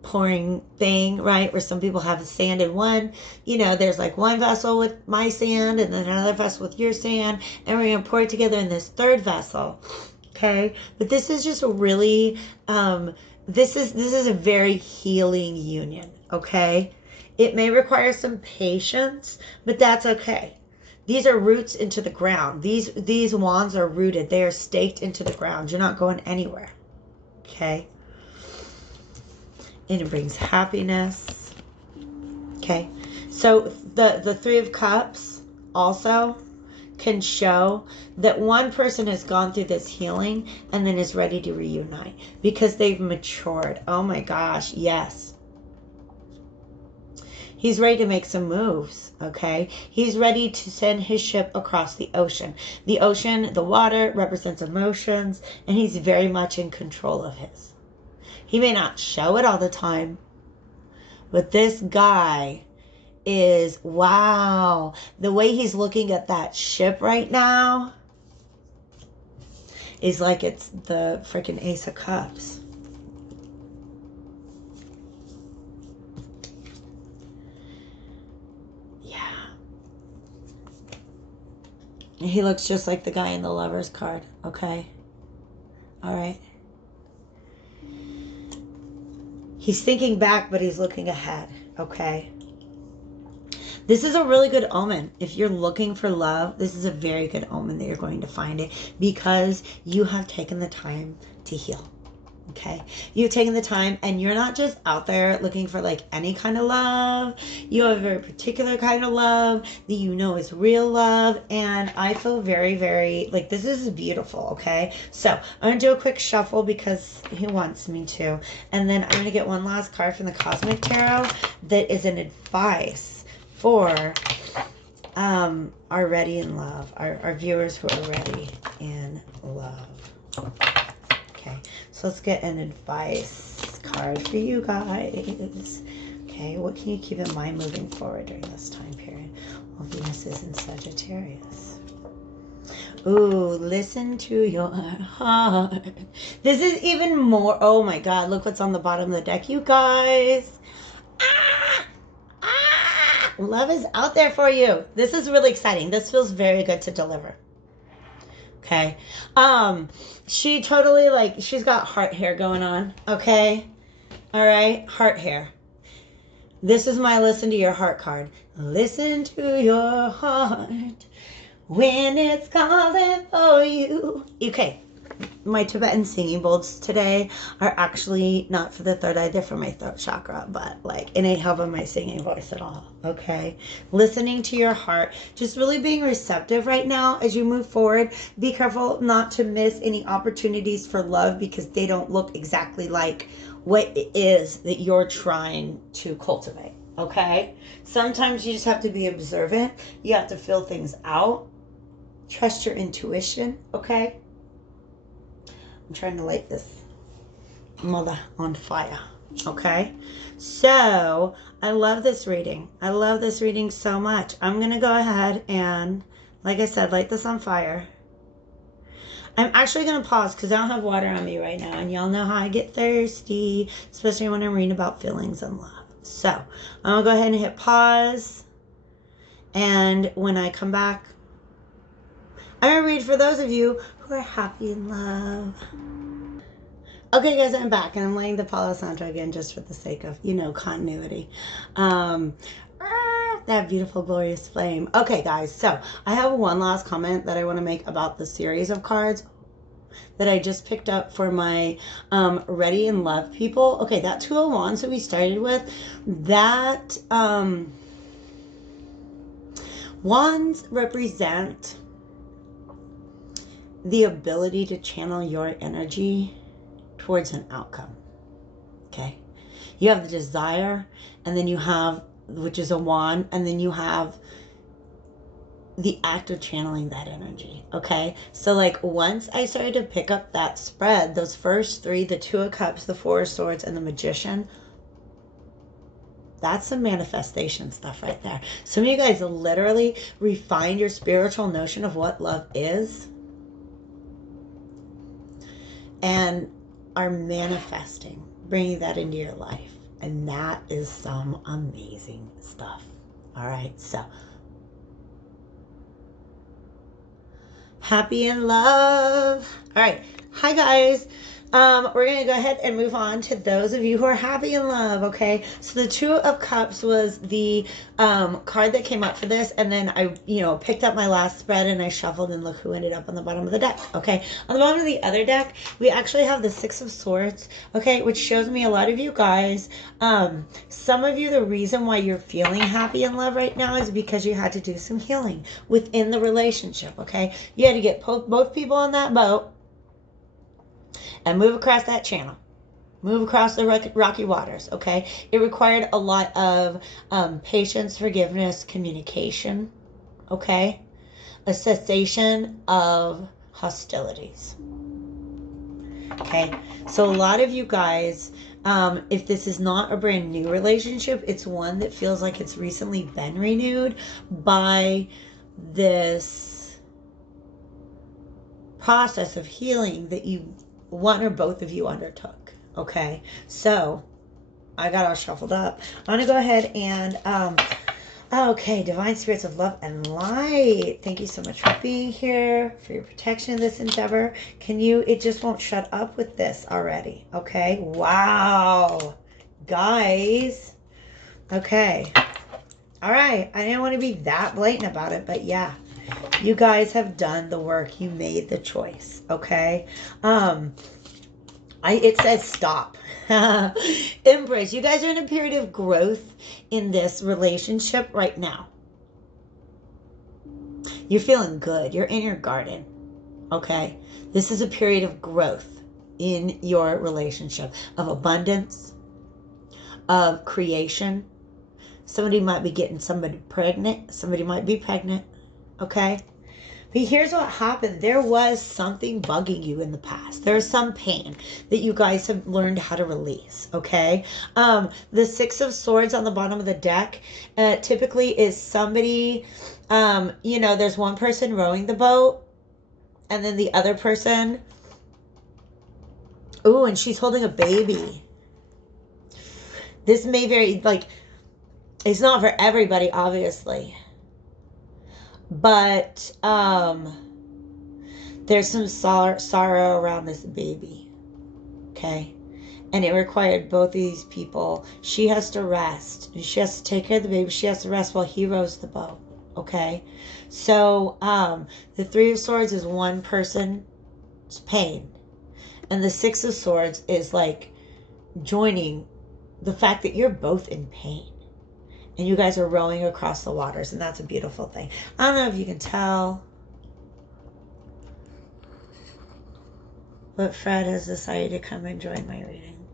pouring thing, right? Where some people have sand in one, there's like one vessel with my sand and then another vessel with your sand, and we're going to pour it together in this third vessel, okay? But this is just a really, this is a very healing union, okay? It may require some patience, but that's okay. These are roots into the ground. These wands are rooted. They are staked into the ground. You're not going anywhere, okay? And it brings happiness, okay? So the Three of Cups also can show that one person has gone through this healing and then is ready to reunite because they've matured. Oh my gosh, yes. He's ready to make some moves, okay? He's ready to send his ship across the ocean. The ocean, the water, represents emotions, and he's very much in control of his. He may not show it all the time, but this guy is, wow, the way he's looking at that ship right now is like it's the freaking Ace of Cups. Yeah. He looks just like the guy in the Lover's card, okay? All right. He's thinking back, but he's looking ahead, okay? This is a really good omen. If you're looking for love, this is a very good omen that you're going to find it because you have taken the time to heal. Okay? You've taken the time and you're not just out there looking for like any kind of love. You have a very particular kind of love that you know is real love. And I feel very, very like this is beautiful. Okay? So I'm going to do a quick shuffle because he wants me to. And then I'm going to get one last card from the Cosmic Tarot that is an advice for are ready in love, our viewers who are ready in love. Okay, so let's get an advice card for you guys. Okay, what can you keep in mind moving forward during this time period? Well, Venus is in Sagittarius. Ooh, listen to your heart. This is even more, oh my God, look what's on the bottom of the deck, you guys. Love is out there for you. This is really exciting. This feels very good to deliver. Okay. She totally she's got heart hair going on. Okay. All right. Heart hair. This is my listen to your heart card. Listen to your heart when it's calling for you. Okay. My Tibetan singing bowls today are actually not for the third eye, they're for my throat chakra, but it ain't helping my singing voice at all, okay? Listening to your heart, just really being receptive right now as you move forward. Be careful not to miss any opportunities for love because they don't look exactly like what it is that you're trying to cultivate, okay? Sometimes you just have to be observant. You have to feel things out. Trust your intuition, okay? I'm trying to light this mother on fire. Okay. So I love this reading. I love this reading so much. I'm going to go ahead and, like I said, light this on fire. I'm actually going to pause because I don't have water on me right now. And y'all know how I get thirsty, especially when I'm reading about feelings and love. So I'm going to go ahead and hit pause. And when I come back, I'm going to read for those of you who are happy in love. Okay, guys, I'm back. And I'm laying the Palo Santo again just for the sake of, continuity. That beautiful, glorious flame. Okay, guys, so I have one last comment that I want to make about the series of cards that I just picked up for my Ready in Love people. Okay, that Two of Wands that we started with, that wands represent the ability to channel your energy towards an outcome. Okay, you have the desire, and then you have, which is a wand, and then you have the act of channeling that energy. Okay, so like once I started to pick up that spread, those first three, the Two of Cups, the Four of Swords, and the Magician, that's some manifestation stuff right there. Some of you guys literally refined your spiritual notion of what love is and are manifesting, bringing that into your life. And that is some amazing stuff. All right, so happy in love. All right, hi guys. We're gonna go ahead and move on to those of you who are happy in love. Okay, so the Two of Cups was the card that came up for this, and then I picked up my last spread and I shuffled, and look who ended up on the bottom of the deck. Okay, on the bottom of the other deck we actually have the Six of Swords, okay, which shows me a lot of you guys, some of you, the reason why you're feeling happy in love right now is because you had to do some healing within the relationship. Okay, you had to get both people on that boat and move across that channel, move across the rocky waters. Okay, it required a lot of patience, forgiveness, communication. Okay, a cessation of hostilities. Okay, so a lot of you guys, if this is not a brand new relationship, it's one that feels like it's recently been renewed by this process of healing that one or both of you undertook. Okay, so I got all shuffled up. I'm gonna go ahead and okay, divine spirits of love and light, thank you so much for being here, for your protection in this endeavor. It just won't shut up with this already. Okay, wow, guys. Okay, all right, I didn't want to be that blatant about it, but yeah, you guys have done the work. You made the choice. Okay, it says stop. Embrace. You guys are in a period of growth in this relationship right now. You're feeling good. You're in your garden. Okay, this is a period of growth in your relationship, of abundance, of creation. Somebody might be getting somebody pregnant. Somebody might be pregnant. Okay, but here's what happened. There was something bugging you in the past. There's some pain that you guys have learned how to release. Okay, the Six of Swords on the bottom of the deck typically is somebody, there's one person rowing the boat, and then the other person, ooh, and she's holding a baby. This may vary, like, it's not for everybody, obviously. But there's some sorrow around this baby. Okay, and it required both of these people. She has to rest, and she has to take care of the baby. She has to rest while he rows the boat. Okay, so the Three of Swords is one person's pain, and the Six of Swords is like joining the fact that you're both in pain. And you guys are rowing across the waters, and that's a beautiful thing. I don't know if you can tell, but Fred has decided to come and join my reading.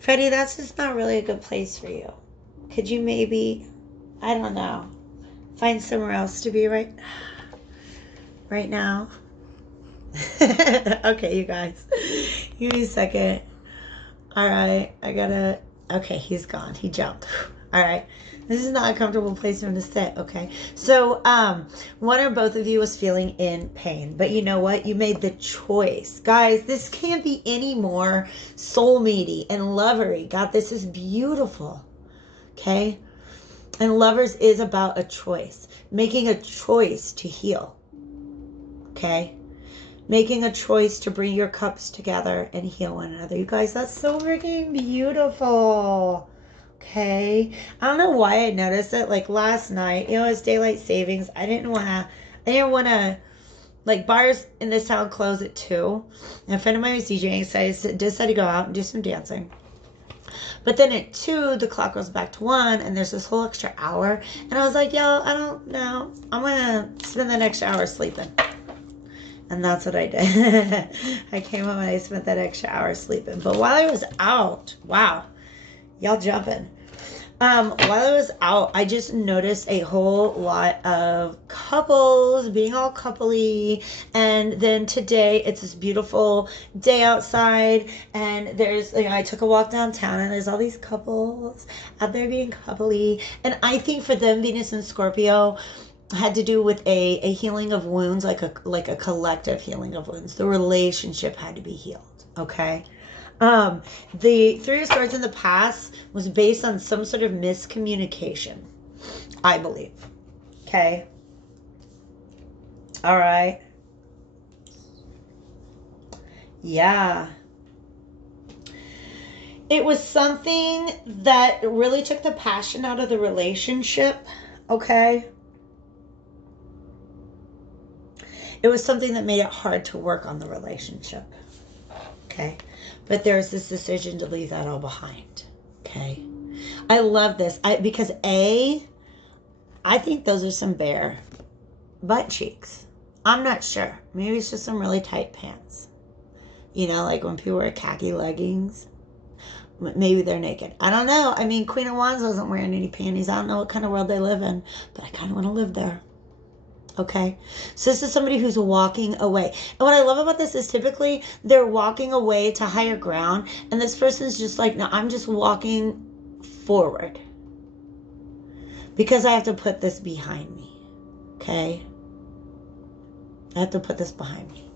Freddie, that's just not really a good place for you. Could you maybe, I don't know, find somewhere else to be right now? Okay, you guys, give me a second. All right, okay, he's gone. He jumped. All right. This is not a comfortable place for him to sit, okay? So, one or both of you was feeling in pain. But you know what? You made the choice. Guys, this can't be any more soulmatey and lovery. God, this is beautiful, okay? And Lovers is about a choice. Making a choice to heal, okay? Making a choice to bring your cups together and heal one another. You guys, that's so freaking beautiful. Okay. I don't know why I noticed it. Like last night, you know, it's daylight savings. I didn't want to, like, bars in this town close at 2. And a friend of mine was DJing, so I decided to go out and do some dancing. But then at 2, the clock goes back to 1, and there's this whole extra hour. And I was like, y'all, I don't know. I'm going to spend the next hour sleeping. And that's what I did. I came home and I spent that extra hour sleeping. But while I was out, wow, y'all jumping. While I was out, I just noticed a whole lot of couples being all coupley. And then today, it's this beautiful day outside. And there's, you know, I took a walk downtown and there's all these couples out there being coupley. And I think for them, Venus and Scorpio had to do with a healing of wounds, like a collective healing of wounds. The relationship had to be healed, okay? The Three of Swords in the past was based on some sort of miscommunication, I believe. Okay? All right. Yeah. It was something that really took the passion out of the relationship, okay? It was something that made it hard to work on the relationship, okay? But there's this decision to leave that all behind, okay? I love this because I think those are some bare butt cheeks. I'm not sure. Maybe it's just some really tight pants. You know, like when people wear khaki leggings. Maybe they're naked. I don't know. I mean, Queen of Wands wasn't wearing any panties. I don't know what kind of world they live in, but I kind of want to live there. Okay, so this is somebody who's walking away. And what I love about this is typically they're walking away to higher ground, and this person's just like, no, I'm just walking forward because I have to put this behind me. Okay, I have to put this behind me.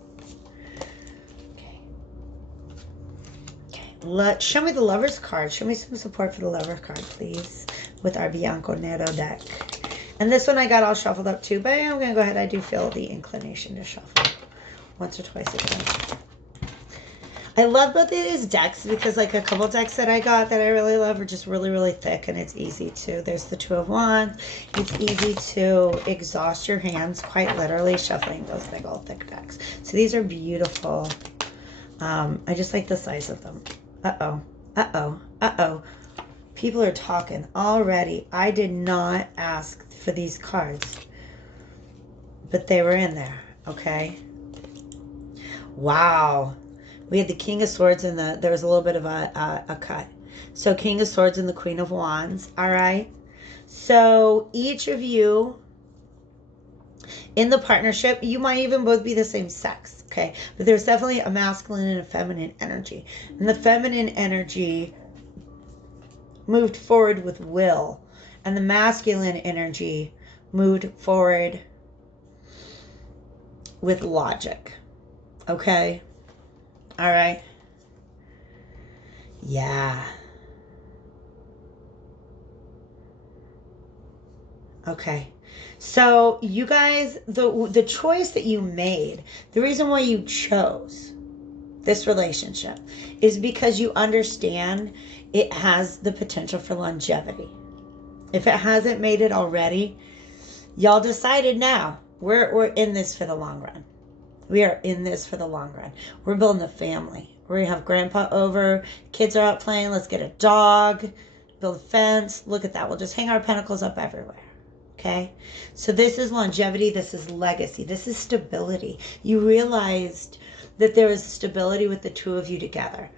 Okay, show me the Lover's card. Show me some support for the Lover card, please, with our Bianco Nero deck. And this one I got all shuffled up too, but I'm going to go ahead. I do feel the inclination to shuffle once or twice again. I love both of these decks because, like, a couple decks that I got that I really love are just really, really thick, and it's easy to. There's the Two of Wands. It's easy to exhaust your hands, quite literally, shuffling those big old thick decks. So these are beautiful. I just like the size of them. Uh-oh. Uh-oh. Uh-oh. People are talking already. I did not ask for these cards, but they were in there, okay? Wow. We had the King of Swords and there was a little bit of a cut. So King of Swords and the Queen of Wands, all right? So each of you in the partnership, you might even both be the same sex, okay? But there's definitely a masculine and a feminine energy. And the feminine energy moved forward with will, and the masculine energy moved forward with logic. Okay? All right? Yeah. Okay. So you guys, the choice that you made, the reason why you chose this relationship is because you understand it has the potential for longevity. If it hasn't made it already, y'all decided now we're in this for the long run. We are in this for the long run. We're building a family. We're gonna have grandpa over, kids are out playing, let's get a dog, build a fence. Look at that. We'll just hang our pentacles up everywhere. Okay? So this is longevity, this is legacy, this is stability. You realized that there is stability with the two of you together.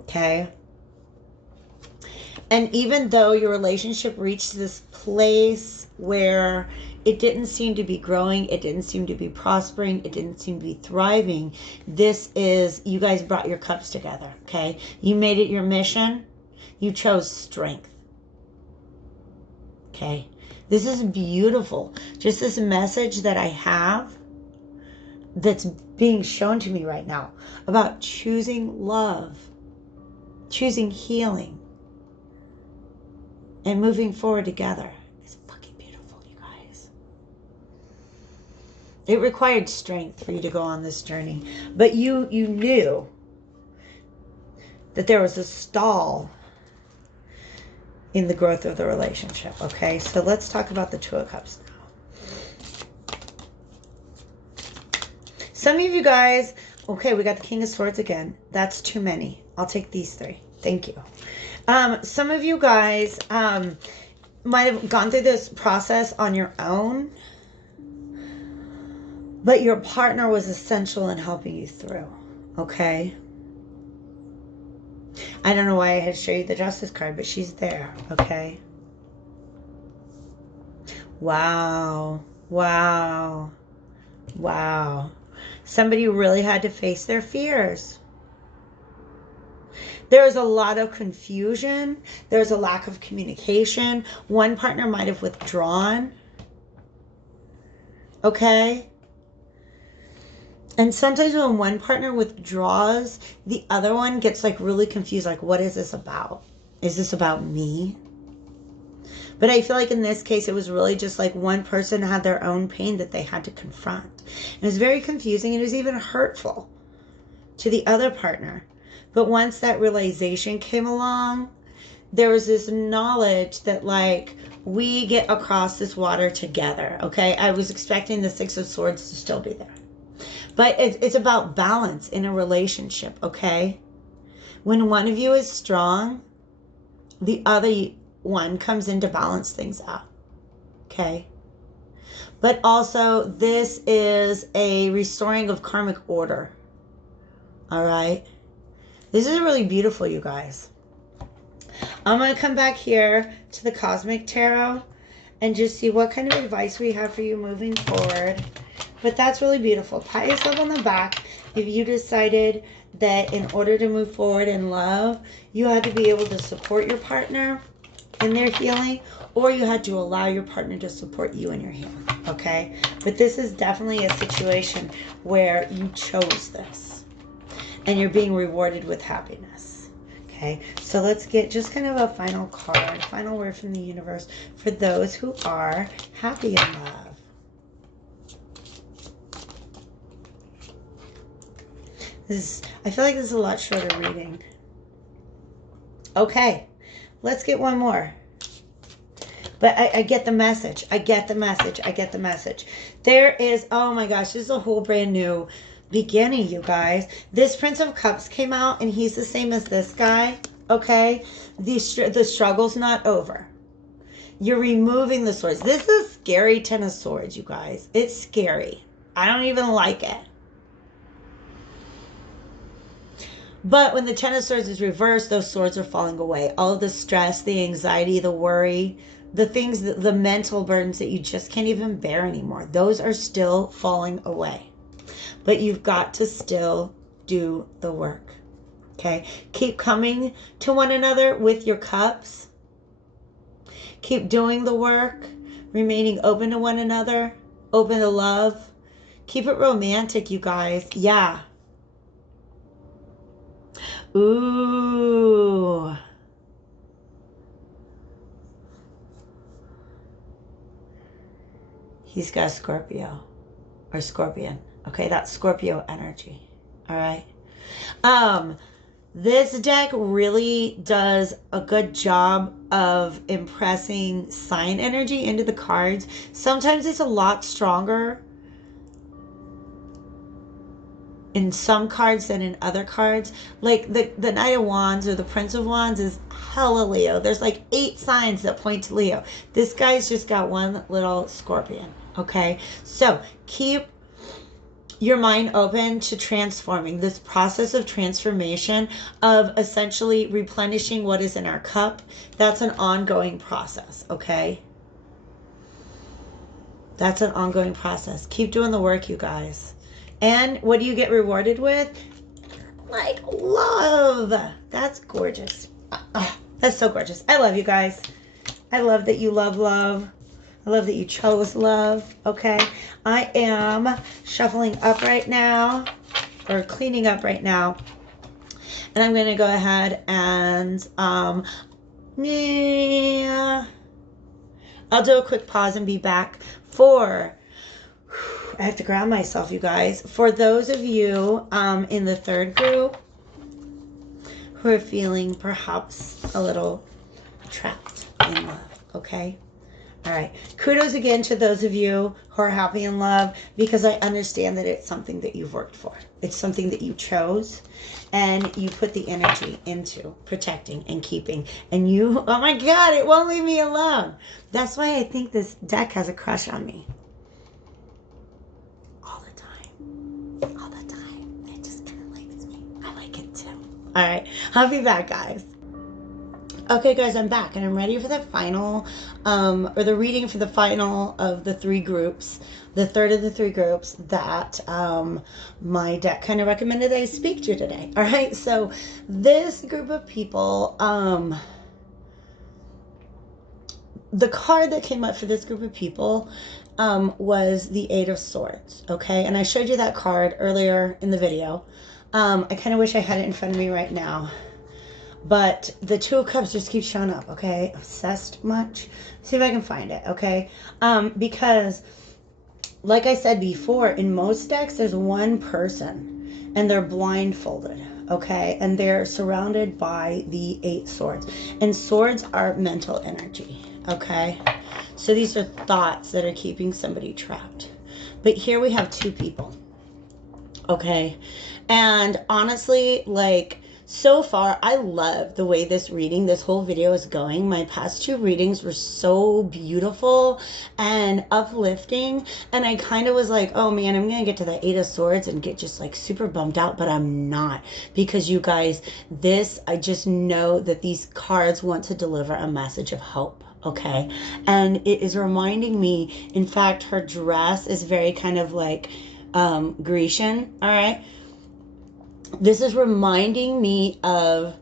Okay? And even though your relationship reached this place where it didn't seem to be growing, it didn't seem to be prospering, it didn't seem to be thriving, this is, you guys brought your cups together, okay? You made it your mission. You chose strength. Okay. This is beautiful. Just this message that I have that's being shown to me right now about choosing love, choosing healing, and moving forward together. It's fucking beautiful, you guys. It required strength for you to go on this journey, but you knew that there was a stall in the growth of the relationship. Okay, so let's talk about the Two of Cups now. Some of you guys, okay, we got the King of Swords again. That's too many. I'll take these three. Thank you. Some of you guys might have gone through this process on your own, but your partner was essential in helping you through. Okay? I don't know why I had to show you the Justice card, but she's there. Okay? Wow. Wow. Wow. Somebody really had to face their fears. There was a lot of confusion. There was a lack of communication. One partner might have withdrawn. Okay? And sometimes when one partner withdraws, the other one gets like really confused. Like, what is this about? Is this about me? But I feel like in this case, it was really just like one person had their own pain that they had to confront. And it was very confusing. And it was even hurtful to the other partner. But once that realization came along, there was this knowledge that like, we get across this water together. Okay. I was expecting the Six of Swords to still be there. But it's about balance in a relationship. Okay. When one of you is strong, the other one comes in to balance things out. Okay. But also this is a restoring of karmic order. All right. This is really beautiful, you guys. I'm going to come back here to the Cosmic Tarot and just see what kind of advice we have for you moving forward. But that's really beautiful. Pat yourself on the back if you decided that in order to move forward in love, you had to be able to support your partner in their healing, or you had to allow your partner to support you in your healing. Okay? But this is definitely a situation where you chose this and you're being rewarded with happiness. Okay? So let's get just kind of a final card, final word from the universe for those who are happy in love. I feel like this is a lot shorter reading. Okay, let's get one more. But I get the message. I get the message. I get the message. There is, oh my gosh, this is a whole brand new beginning, you guys. This Prince of Cups came out, and he's the same as this guy, okay? The struggle's not over. You're removing the swords. This is a scary Ten of Swords, you guys. It's scary. I don't even like it. But when the Ten of Swords is reversed, those swords are falling away. All of the stress, the anxiety, the worry, the things, the mental burdens that you just can't even bear anymore, those are still falling away. But you've got to still do the work. Okay? Keep coming to one another with your cups. Keep doing the work. Remaining open to one another. Open to love. Keep it romantic, you guys. Yeah. Ooh. He's got a Scorpio or Scorpion. Okay, that's Scorpio energy. All right. This deck really does a good job of impressing sign energy into the cards. Sometimes it's a lot stronger in some cards than in other cards. Like the Knight of Wands or the Prince of Wands is hella Leo. There's like 8 signs that point to Leo. This guy's just got one little Scorpion. Okay, so keep your mind open to transforming. This process of transformation, of essentially replenishing what is in our cup, that's an ongoing process. Okay, that's an ongoing process. Keep doing the work, you guys. And what do you get rewarded with? Like love. That's gorgeous. That's so gorgeous. I love you guys. I love that you love love. I love that you chose love. Okay. I am shuffling up right now, or cleaning up right now. And I'm going to go ahead and, yeah, I'll do a quick pause and be back for, I have to ground myself, you guys. For those of you in the third group who are feeling perhaps a little trapped in love, okay? All right. Kudos again to those of you who are happy in love, because I understand that it's something that you've worked for. It's something that you chose, and you put the energy into protecting and keeping. And you, oh my God, it won't leave me alone. That's why I think this deck has a crush on me. All the time. All the time. It just kind of likes me. I like it too. All right. I'll be back, guys. Okay, guys, I'm back, and I'm ready for the final, or the reading for the final of the three groups, the third of the three groups that my deck kind of recommended I speak to today. All right, so this group of people, the card that came up for this group of people was the Eight of Swords, okay? And I showed you that card earlier in the video. I kind of wish I had it in front of me right now. But the Two of Cups just keeps showing up, okay? Obsessed much? See if I can find it, okay? Because, like I said before, in most decks, there's one person, and they're blindfolded, okay? And they're surrounded by the Eight Swords. And swords are mental energy, okay? So these are thoughts that are keeping somebody trapped. But here we have two people, okay? And honestly, like, so far, I love the way this reading, this whole video is going. My past two readings were so beautiful and uplifting. And I kind of was like, oh man, I'm going to get to the Eight of Swords and get just like super bummed out. But I'm not. Because you guys, I just know that these cards want to deliver a message of hope. Okay. And it is reminding me, in fact, her dress is very kind of like Grecian. All right. This is reminding me of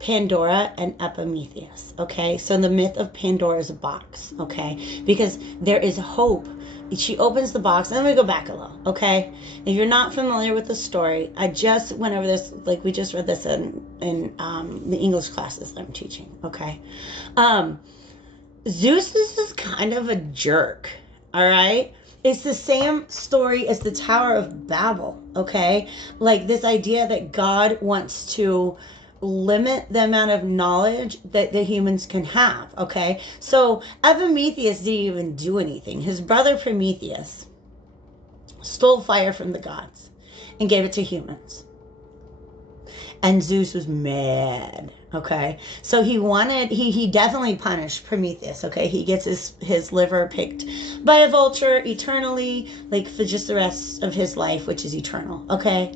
Pandora and Epimetheus, okay? So the myth of Pandora's box, okay? Because there is hope. She opens the box, and let me go back a little, okay? If you're not familiar with the story, I just went over this, like we just read this in the English classes that I'm teaching, okay? Zeus is kind of a jerk, all right? It's the same story as the Tower of Babel, okay? Like this idea that God wants to limit the amount of knowledge that the humans can have, okay? So Epimetheus didn't even do anything. His brother Prometheus stole fire from the gods and gave it to humans. And Zeus was mad, okay? So he definitely punished Prometheus, okay? He gets his liver picked by a vulture eternally, like for just the rest of his life, which is eternal, okay?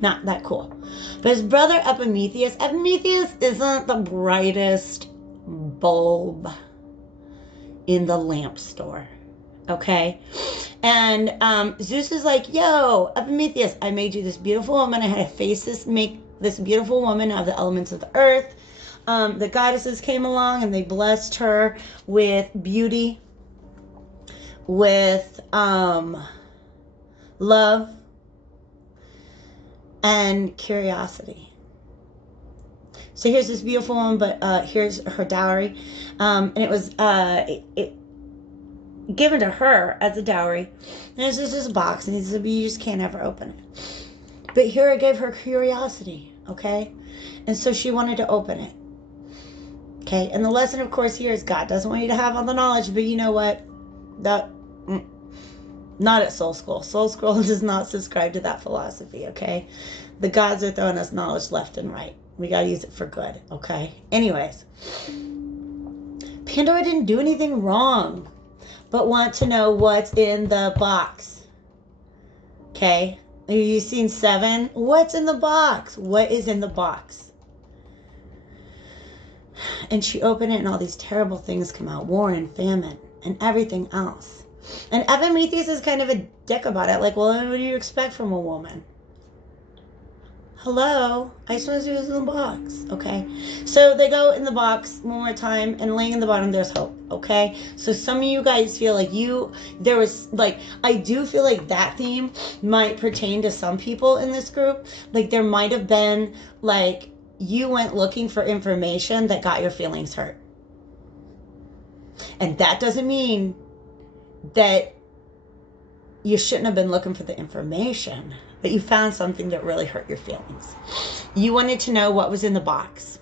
Not that cool. But his brother Epimetheus isn't the brightest bulb in the lamp store, okay? And Zeus is like, yo, Epimetheus, I made you this beautiful woman. I had to make this beautiful woman of the elements of the earth. The goddesses came along and they blessed her with beauty, with love, and curiosity. So here's this beautiful woman, but here's her dowry. And it was given to her as a dowry. And it's just this box, and he said, you just can't ever open it. But here I gave her curiosity, okay? And so she wanted to open it. Okay, and the lesson, of course, here is God doesn't want you to have all the knowledge, but you know what? Not at Soul School. Soul School does not subscribe to that philosophy, okay? The gods are throwing us knowledge left and right. We got to use it for good, okay? Anyways, Pandora didn't do anything wrong, but want to know what's in the box. Okay? Have you seen 7? What's in the box? What is in the box? And she opened it, and all these terrible things come out. War and famine and everything else. And Epimetheus is kind of a dick about it. Like, well, what do you expect from a woman? Hello? I just want to see what's in the box. Okay. So they go in the box one more time, and laying in the bottom, there's hope. Okay. So some of you guys feel like there was like, I do feel like that theme might pertain to some people in this group. Like there might have been like, you went looking for information that got your feelings hurt. And that doesn't mean that you shouldn't have been looking for the information, but you found something that really hurt your feelings. You wanted to know what was in the box,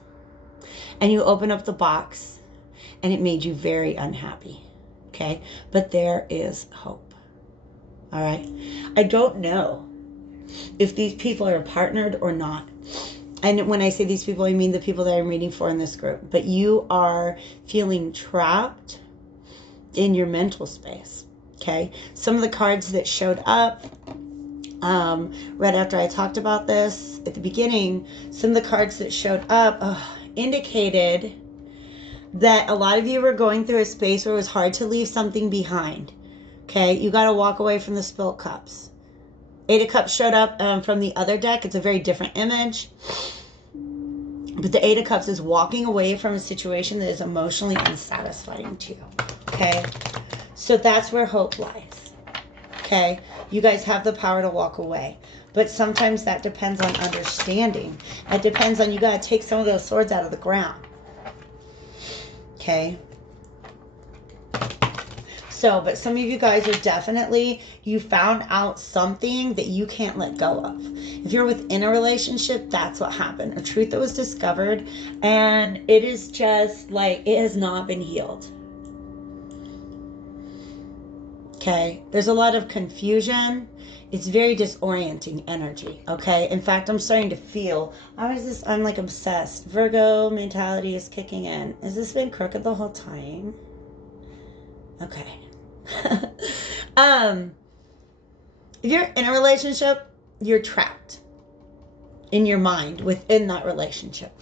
and you open up the box and it made you very unhappy. Okay. But there is hope. All right. I don't know if these people are partnered or not. And when I say these people, I mean the people that I'm reading for in this group. But you are feeling trapped in your mental space. Okay. Some of the cards that showed up right after I talked about this at the beginning, some of the cards that showed up indicated that a lot of you were going through a space where it was hard to leave something behind. Okay. You got to walk away from the spilt cups. Eight of Cups showed up from the other deck. It's a very different image. But the Eight of Cups is walking away from a situation that is emotionally unsatisfying to you. Okay. So that's where hope lies. Okay. You guys have the power to walk away. But sometimes that depends on understanding. It depends on, you got to take some of those swords out of the ground. Okay. So, but some of you guys are definitely, you found out something that you can't let go of. If you're within a relationship, that's what happened. A truth that was discovered, and it is just like, it has not been healed. Okay. There's a lot of confusion. It's very disorienting energy. Okay. In fact, I'm starting to feel, I'm like obsessed. Virgo mentality is kicking in. Has this been crooked the whole time? Okay. If you're in a relationship, you're trapped in your mind within that relationship.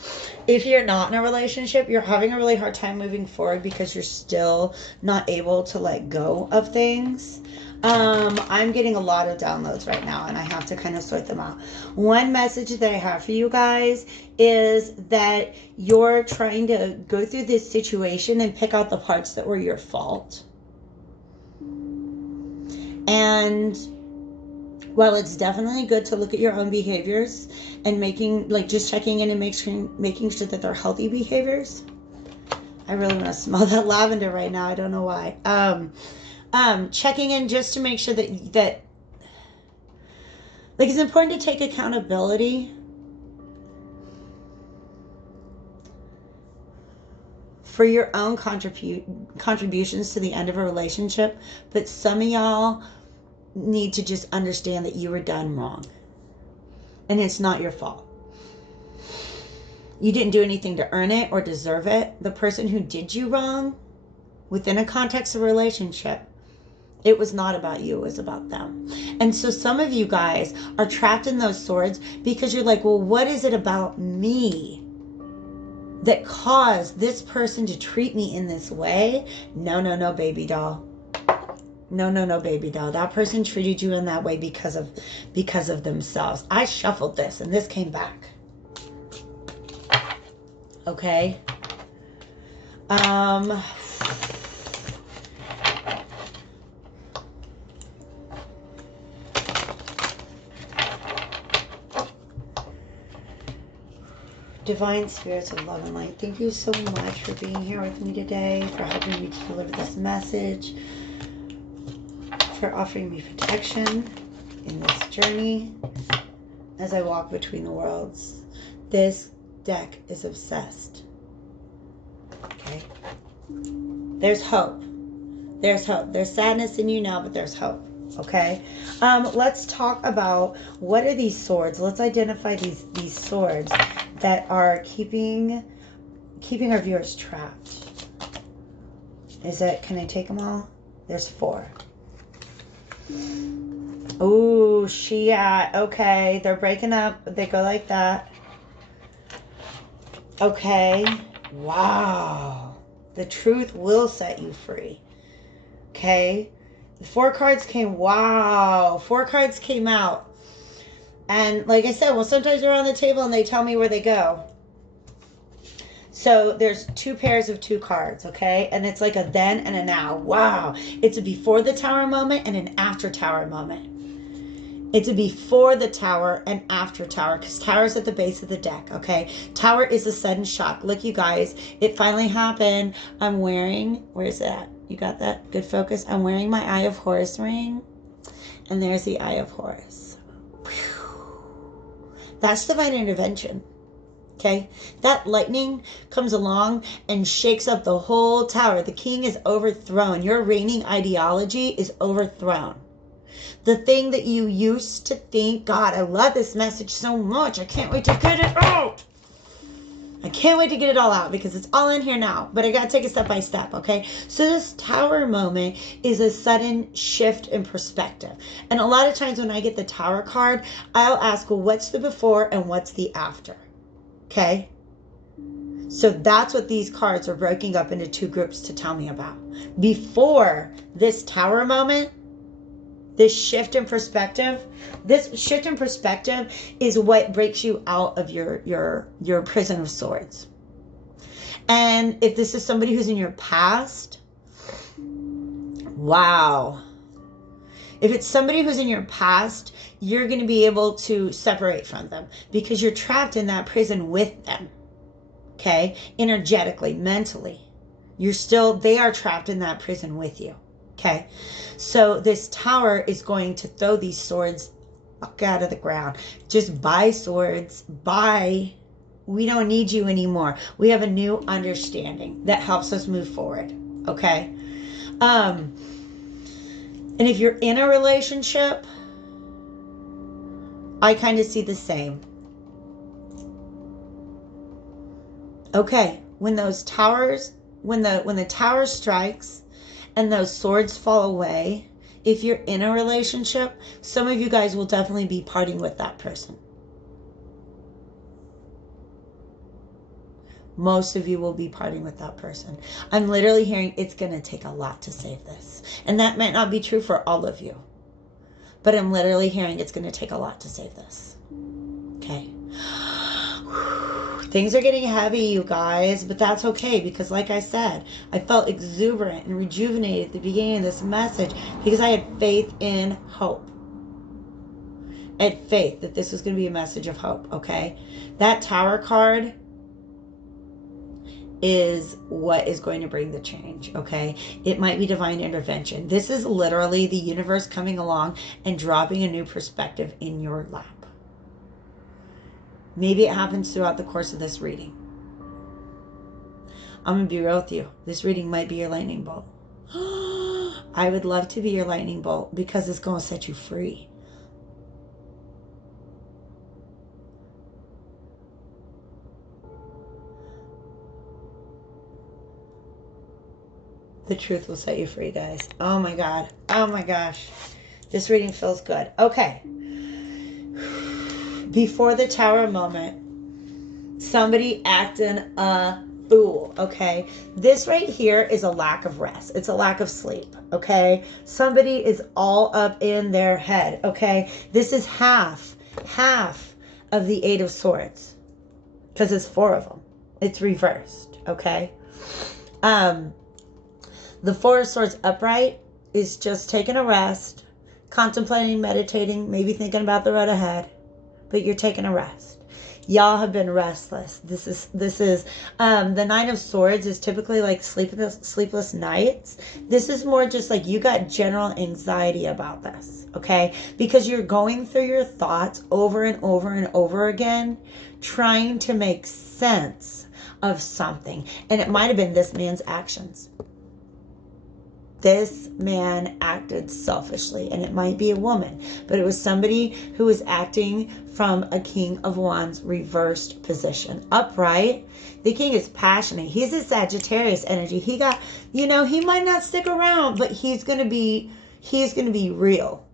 If you're not in a relationship, you're having a really hard time moving forward because you're still not able to let go of things. I'm getting a lot of downloads right now, and I have to kind of sort them out. One message that I have for you guys is that you're trying to go through this situation and pick out the parts that were your fault. And while it's definitely good to look at your own behaviors and just checking in and making sure that they're healthy behaviors. I really want to smell that lavender right now. I don't know why. Checking in just to make sure that it's important to take accountability for your own contributions to the end of a relationship. But some of y'all need to just understand that you were done wrong. And it's not your fault. You didn't do anything to earn it or deserve it. The person who did you wrong, within a context of a relationship, it was not about you, it was about them. And so some of you guys are trapped in those swords because you're like, well, what is it about me that caused this person to treat me in this way? No, baby doll. No, baby doll. That person treated you in that way because of themselves. I shuffled this and this came back. Okay. Divine spirits of love and light, thank you so much for being here with me today, for helping me to deliver this message, for offering me protection in this journey as I walk between the worlds. This deck is obsessed. Okay. There's hope. There's hope. There's sadness in you now, but there's hope. Okay. Let's talk about what are these swords. Let's identify these swords that are keeping our viewers trapped. Can I take them all? There's 4. Ooh, Shia. Okay, they're breaking up. They go like that. Okay. Wow. The truth will set you free. Okay. The 4 cards came. Wow. 4 cards came out. And like I said, well, sometimes they're on the table and they tell me where they go. So there's two pairs of two cards, okay? And it's like a then and a now. Wow. It's a before the tower moment and an after tower moment. It's a before the tower and after tower, because tower's at the base of the deck, okay? Tower is a sudden shock. Look, you guys, it finally happened. I'm wearing, where's that? You got that? Good focus. I'm wearing my Eye of Horus ring. And there's the Eye of Horus. Whew. That's divine intervention. Okay, that lightning comes along and shakes up the whole tower. The king is overthrown. Your reigning ideology is overthrown. The thing that you used to think, God, I love this message so much. I can't wait to get it out. I can't wait to get it all out because it's all in here now. But I got to take it step by step, okay? So this tower moment is a sudden shift in perspective. And a lot of times when I get the tower card, I'll ask, well, what's the before and what's the after? Okay, so that's what these cards are breaking up into two groups to tell me about. Before this tower moment, this shift in perspective is what breaks you out of your prison of swords. And if this is somebody who's in your past, wow. If it's somebody who's in your past, you're going to be able to separate from them because you're trapped in that prison with them. Okay? Energetically, mentally. They are trapped in that prison with you. Okay? So this tower is going to throw these swords out of the ground. Just buy swords. Buy. We don't need you anymore. We have a new understanding that helps us move forward. Okay? And if you're in a relationship, I kind of see the same. Okay, when those towers, when the tower strikes and those swords fall away, if you're in a relationship, some of you guys will definitely be parting with that person. Most of you will be parting with that person. I'm literally hearing it's going to take a lot to save this. And that might not be true for all of you. But I'm literally hearing it's going to take a lot to save this. Okay. Things are getting heavy, you guys, but that's okay because like I said, I felt exuberant and rejuvenated at the beginning of this message because I had faith in hope. I had faith that this was going to be a message of hope, okay? That tower card is what is going to bring the change, okay? It might be divine intervention. This is literally the universe coming along and dropping a new perspective in your lap. Maybe it happens throughout the course of this reading. I'm going to be real with you. This reading might be your lightning bolt. I would love to be your lightning bolt because it's going to set you free. The truth will set you free, guys. Oh my God. Oh my gosh. This reading feels good. Okay. Before the tower moment, somebody acting a fool, okay? This right here is a lack of rest. It's a lack of sleep, okay? Somebody is all up in their head, okay? This is half of the Eight of Swords because it's 4 of them. It's reversed, okay? The 4 of Swords upright is just taking a rest, contemplating, meditating, maybe thinking about the road ahead, but you're taking a rest. Y'all have been restless. This is the 9 of Swords is typically like sleepless nights. This is more just like you got general anxiety about this, okay? Because you're going through your thoughts over and over and over again, trying to make sense of something. And it might have been this man's actions. This man acted selfishly, and it might be a woman, but it was somebody who was acting from a King of Wands reversed position. Upright, the king is passionate. He's a Sagittarius energy. He got, he might not stick around, but he's going to be real.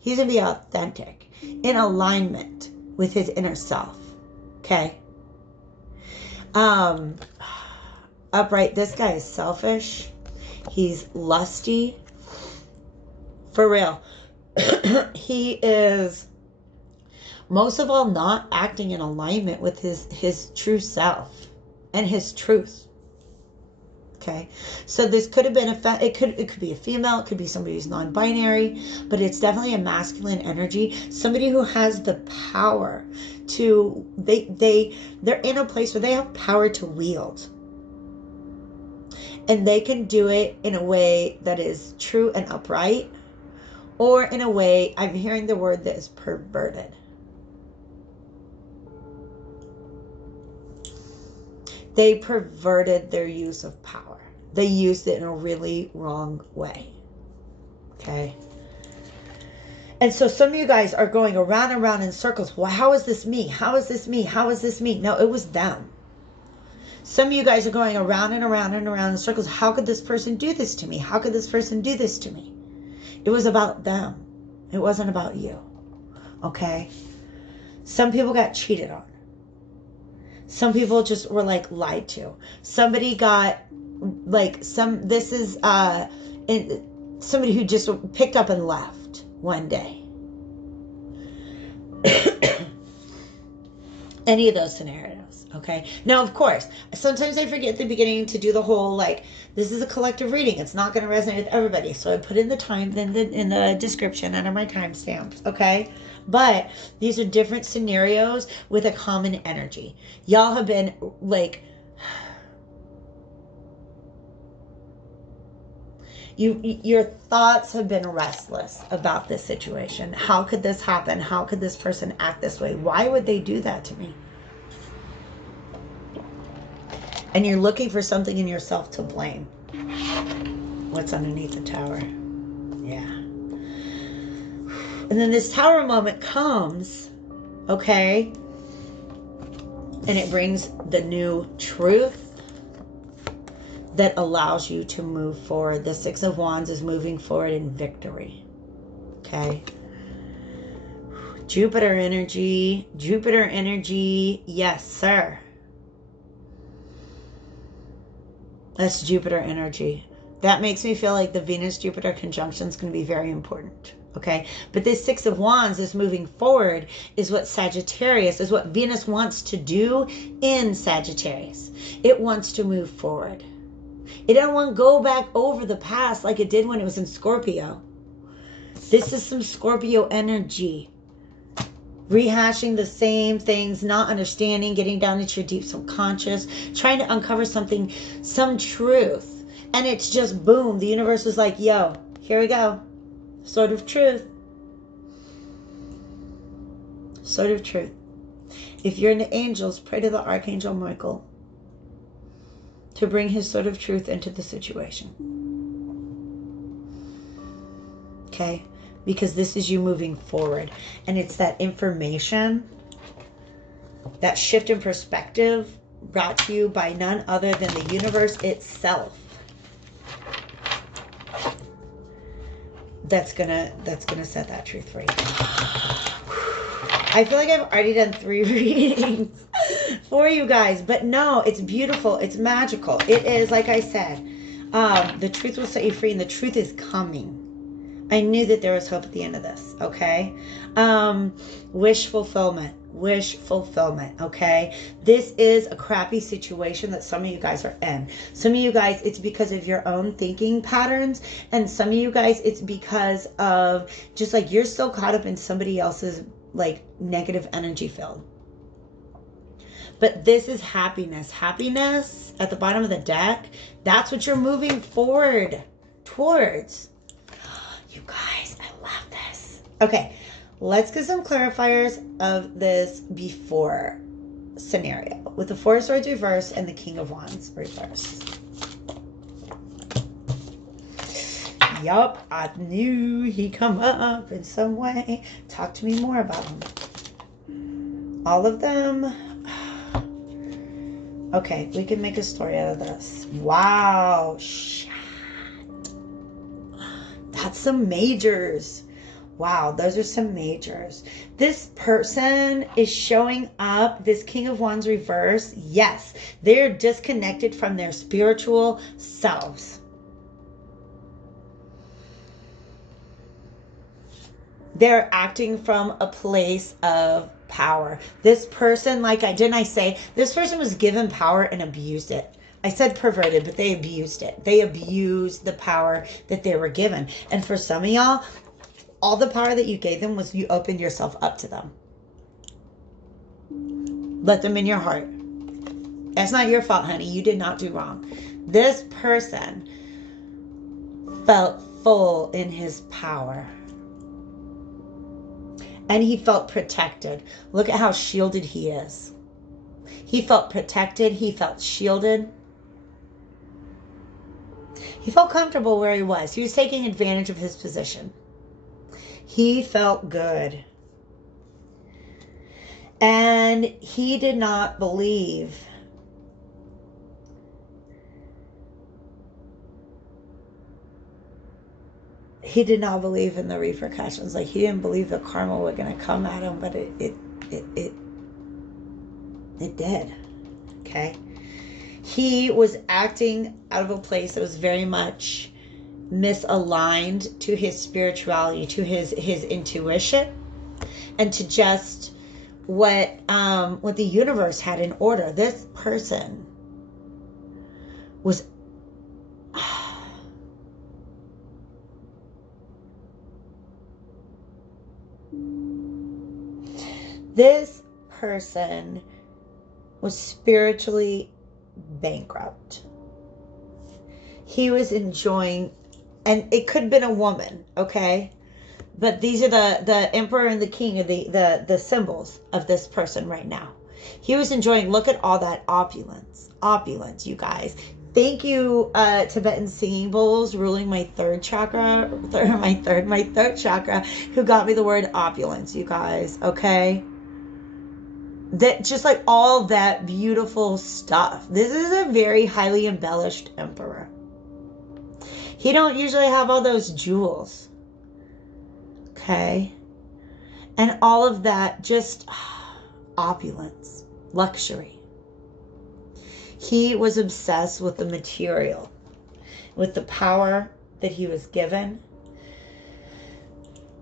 He's going to be authentic, in alignment with his inner self. Okay? Upright, this guy is selfish. He's lusty. For real. He is most of all, not acting in alignment with his true self and his truth. Okay, so this could have been it could be a female, it could be somebody who's non-binary, but it's definitely a masculine energy. Somebody who has the power to they're in a place where they have power to wield, and they can do it in a way that is true and upright, or in a way, I'm hearing the word, that is perverted. They perverted their use of power. They used it in a really wrong way. Okay? And so some of you guys are going around and around in circles. Well, how is this me? How is this me? How is this me? No, it was them. Some of you guys are going around and around and around in circles. How could this person do this to me? How could this person do this to me? It was about them. It wasn't about you. Okay? Some people got cheated on. Some people just were like lied to. Somebody got like somebody who just picked up and left one day. Any of those scenarios, okay? Now, of course, sometimes I forget at the beginning to do the whole, like, this is a collective reading. It's not going to resonate with everybody. So I put in the time in the description under my timestamps, okay? But these are different scenarios with a common energy. Y'all have been, like, your thoughts have been restless about this situation. How could this happen? How could this person act this way? Why would they do that to me? And you're looking for something in yourself to blame. What's underneath the tower? Yeah. And then this tower moment comes, okay? And it brings the new truth that allows you to move forward. The Six of Wands is moving forward in victory. Okay? Jupiter energy. Jupiter energy. Yes, sir. That's Jupiter energy. That makes me feel like the Venus-Jupiter conjunction is going to be very important. Okay? But this Six of Wands is moving forward, is what Sagittarius, is what Venus wants to do in Sagittarius. It wants to move forward. It doesn't want to go back over the past like it did when it was in Scorpio. This is some Scorpio energy. Rehashing the same things, not understanding, getting down into your deep subconscious, trying to uncover something, some truth. And it's just boom. The universe is like, yo, here we go. Sword of truth. Sword of truth. If you're into angels, pray to the Archangel Michael to bring his sword of truth into the situation. Okay? Because this is you moving forward. And it's that information, that shift in perspective brought to you by none other than the universe itself. That's gonna set that truth free. I feel like I've already done 3 readings for you guys, but no, it's beautiful. It's magical. It is, like I said, the truth will set you free, and the truth is coming. I knew that there was hope at the end of this, okay? Wish fulfillment. Wish fulfillment, okay? This is a crappy situation that some of you guys are in. Some of you guys, it's because of your own thinking patterns, and some of you guys, it's because of just like you're so caught up in somebody else's like negative energy field. But this is happiness. Happiness at the bottom of the deck, that's what you're moving forward towards. You guys, I love this. Okay, let's get some clarifiers of this before scenario with the Four of Swords reverse and the King of Wands reverse. Yup, I knew he'd come up in some way. Talk to me more about him. All of them. Okay, we can make a story out of this. Wow. That's some majors. Wow, those are some majors. This person is showing up, this King of Wands reverse. Yes, they're disconnected from their spiritual selves. They're acting from a place of power. This person, didn't I say, this person was given power and abused it. I said perverted, but they abused it. They abused the power that they were given. And for some of y'all, all the power that you gave them was you opened yourself up to them. Let them in your heart. That's not your fault, honey. You did not do wrong. This person felt full in his power. And he felt protected. Look at how shielded he is. He felt protected. He felt shielded. He felt comfortable where he was. He was taking advantage of his position. He felt good. And he did not believe in the repercussions. Like, he didn't believe the karma was going to come at him, but it did. Okay. He was acting out of a place that was very much misaligned to his spirituality, to his intuition, and to just what the universe had in order. This person was spiritually bankrupt. He was enjoying, and it could have been a woman, okay? But these are the emperor and the king of the symbols of this person right now. He was enjoying, look at all that opulence, you guys. Thank you, Tibetan singing bowls, ruling my third chakra, my third chakra, who got me the word opulence, you guys, okay? That just like all that beautiful stuff. This is a very highly embellished emperor. He don't usually have all those jewels. Okay? And all of that just opulence, luxury. He was obsessed with the material, with the power that he was given.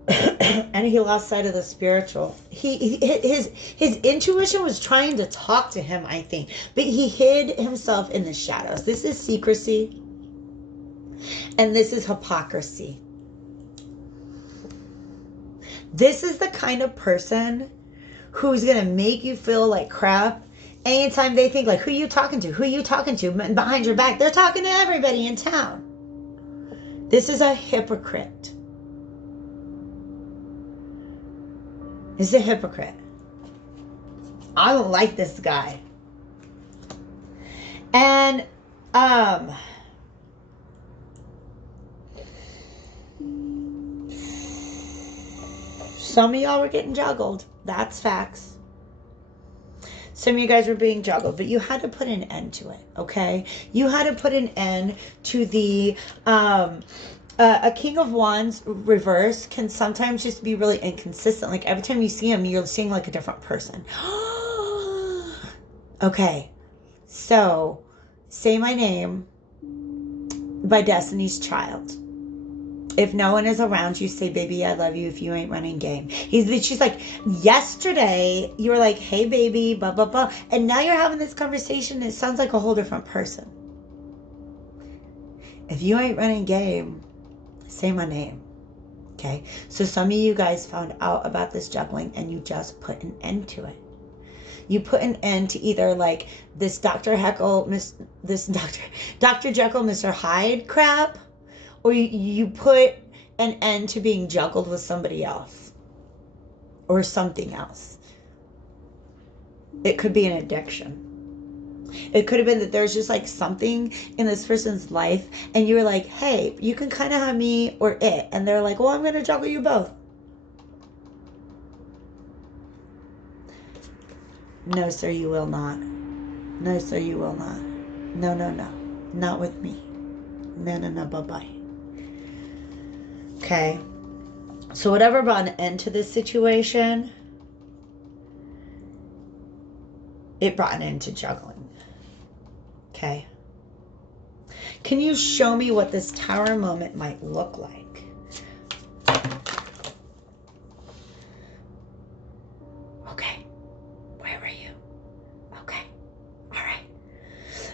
And he lost sight of the spiritual. His intuition was trying to talk to him, I think, but he hid himself in the shadows. This is secrecy, and this is hypocrisy. This is the kind of person who's gonna make you feel like crap anytime they think, like, who you talking to? Who you talking to? Behind your back, they're talking to everybody in town. This is a hypocrite. He's a hypocrite. I don't like this guy. And some of y'all were getting juggled. That's facts. Some of you guys were being juggled, but you had to put an end to it, okay? You had to put an end to the a King of Wands reverse can sometimes just be really inconsistent. Like, every time you see him, you're seeing like a different person. Okay, so Say My Name by Destiny's Child. If no one is around you, say, baby, I love you if you ain't running game. She's like, yesterday you were like, hey baby, blah blah blah, and now you're having this conversation. It sounds like a whole different person. If you ain't running game, say my name. Okay, so some of you guys found out about this juggling and you just put an end to it. You put an end to either like this Dr. Jekyll, Mr. Hyde crap, or you put an end to being juggled with somebody else or something else. It could be an addiction. It could have been that there's just like something in this person's life and you were like, hey, you can kind of have me or it. And they're like, well, I'm going to juggle you both. No, sir, you will not. No, sir, you will not. No, no, no. Not with me. No, no, no. Bye-bye. Okay. So whatever brought an end to this situation, it brought an end to juggling. Okay. Can you show me what this Tower moment might look like? Okay.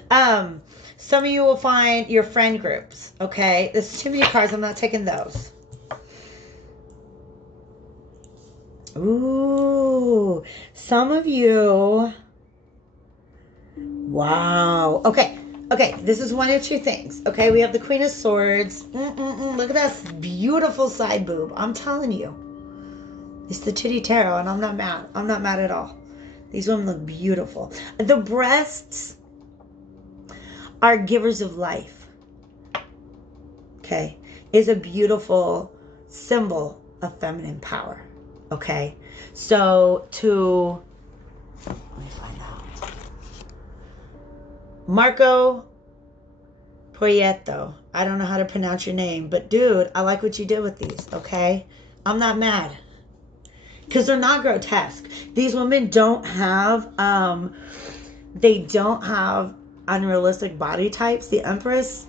Some of you will find your friend groups, okay? There's too many cards. I'm not taking those. Ooh, some of you. Wow. Okay. Okay, this is one of two things. Okay, we have the Queen of Swords. Look at that beautiful side boob. I'm telling you. It's the Titty Tarot, and I'm not mad. I'm not mad at all. These women look beautiful. The breasts are givers of life. Okay, is a beautiful symbol of feminine power. Okay, so let me find out. Marco Proieto. I don't know how to pronounce your name, but dude, I like what you did with these. Okay, I'm not mad. Because they're not grotesque. These women don't have, they don't have unrealistic body types. The Empress,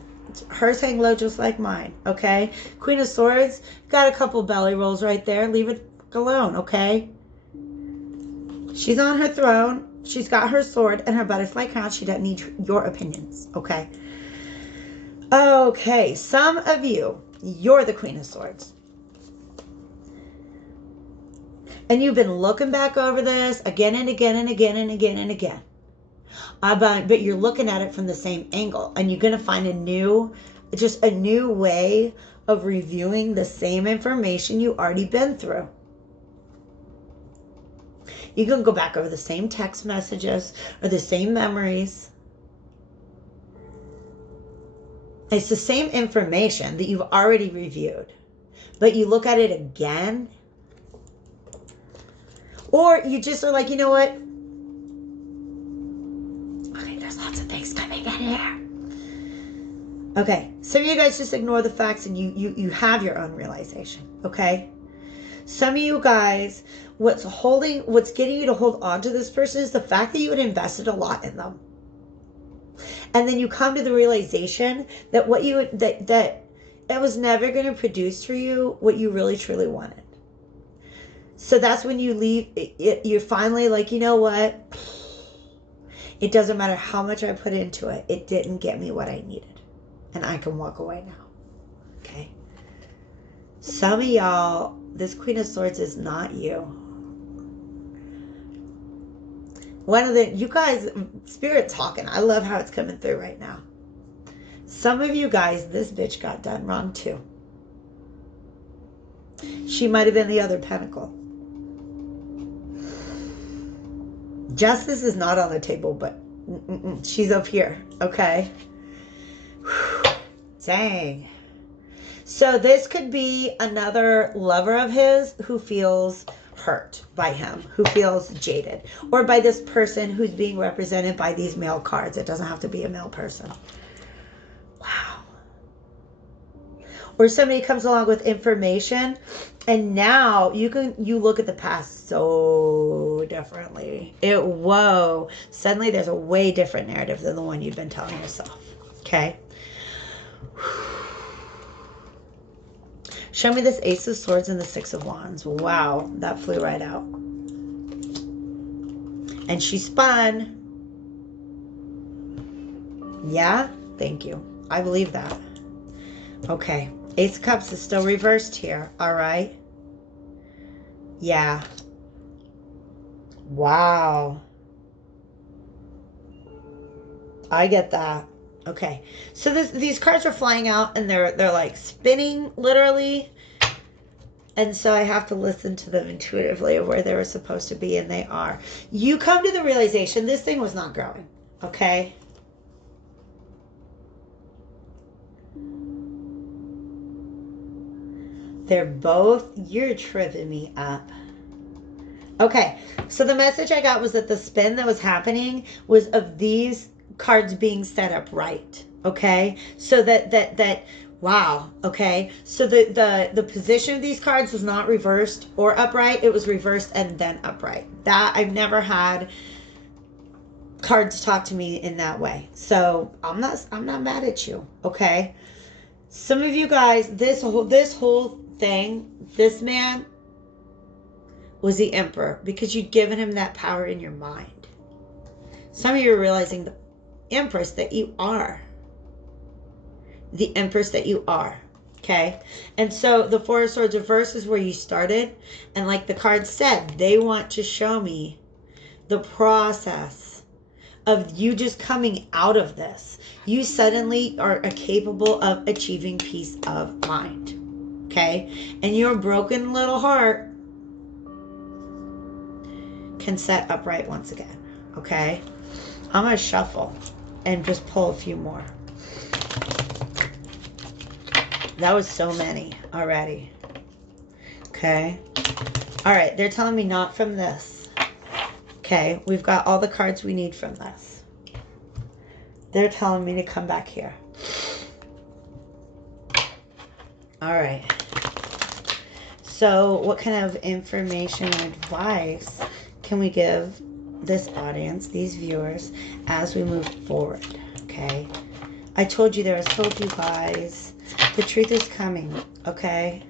hers hang low just like mine, okay? Queen of Swords, got a couple belly rolls right there. Leave it alone, okay? She's on her throne. She's got her sword and her butterfly crown. She doesn't need your opinions, okay? Okay, some of you, you're the Queen of Swords. And you've been looking back over this again and again and again and again and again. But you're looking at it from the same angle. And you're going to find a new way of reviewing the same information you already been through. You can go back over the same text messages or the same memories. It's the same information that you've already reviewed. But you look at it again. Or you just are like, you know what? Okay, there's lots of things coming in here. Okay, some of you guys just ignore the facts and you have your own realization, okay? Some of you guys, what's getting you to hold on to this person is the fact that you had invested a lot in them. And then you come to the realization that that it was never going to produce for you what you really truly wanted. So that's when you leave, you're finally like, you know what? It doesn't matter how much I put into it. It didn't get me what I needed. And I can walk away now. Okay? Some of y'all, this Queen of Swords is not you. You guys, Spirit talking. I love how it's coming through right now. Some of you guys, this bitch got done wrong too. She might have been the other pentacle. Justice is not on the table, but she's up here, okay? Dang. So this could be another lover of his who feels hurt by him, who feels jaded, or by this person who's being represented by these male cards. It doesn't have to be a male person. Wow. Or somebody comes along with information and now you look at the past so differently. Whoa. Suddenly there's a way different narrative than the one you've been telling yourself. Okay? Show me this Ace of Swords and the Six of Wands. Wow. That flew right out. And she spun. Yeah? Thank you. I believe that. Okay. Ace of Cups is still reversed here. All right. Yeah. Wow. I get that. Okay. So these cards are flying out and they're like spinning literally. And so I have to listen to them intuitively of where they were supposed to be, and they are. You come to the realization this thing was not growing. Okay. They're both, you're tripping me up. Okay, so the message I got was that the spin that was happening was of these cards being set up right. Okay, so that wow. Okay, so the position of these cards was not reversed or upright. It was reversed and then upright. That I've never had cards talk to me in that way. So I'm not mad at you. Okay, some of you guys, this whole thing, this man was the Emperor because you'd given him that power in your mind. Some of you are realizing Empress that you are. The Empress that you are. Okay? And so the Four of Swords reverse is where you started. And like the card said, they want to show me the process of you just coming out of this. You suddenly are capable of achieving peace of mind. Okay? And your broken little heart can set upright once again. Okay? I'm going to shuffle and just pull a few more. That was so many already. Okay? All right, they're telling me not from this. Okay, we've got all the cards we need from this. They're telling me to come back here. All right. So what kind of information and advice can we give this audience, these viewers, as we move forward? Okay. I told you there is hope, you guys. The truth is coming. Okay.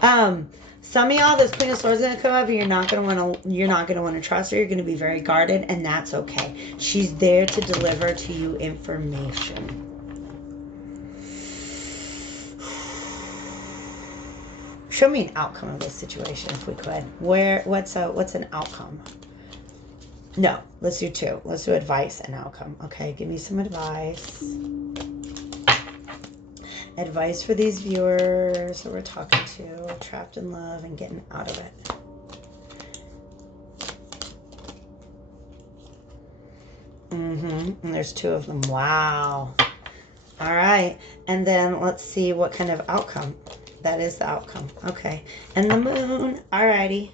Some of y'all, this Queen of Swords is gonna come up, and you're not gonna want to trust her. You're gonna be very guarded, and that's okay. She's there to deliver to you information. Show me an outcome of this situation, if we could. What's an outcome? No, let's do two. Let's do advice and outcome. Okay, give me some advice. Advice for these viewers that we're talking to, trapped in love and getting out of it. And there's two of them. Wow. All right. And then let's see what kind of outcome. That is the outcome. Okay. And the moon. Alrighty.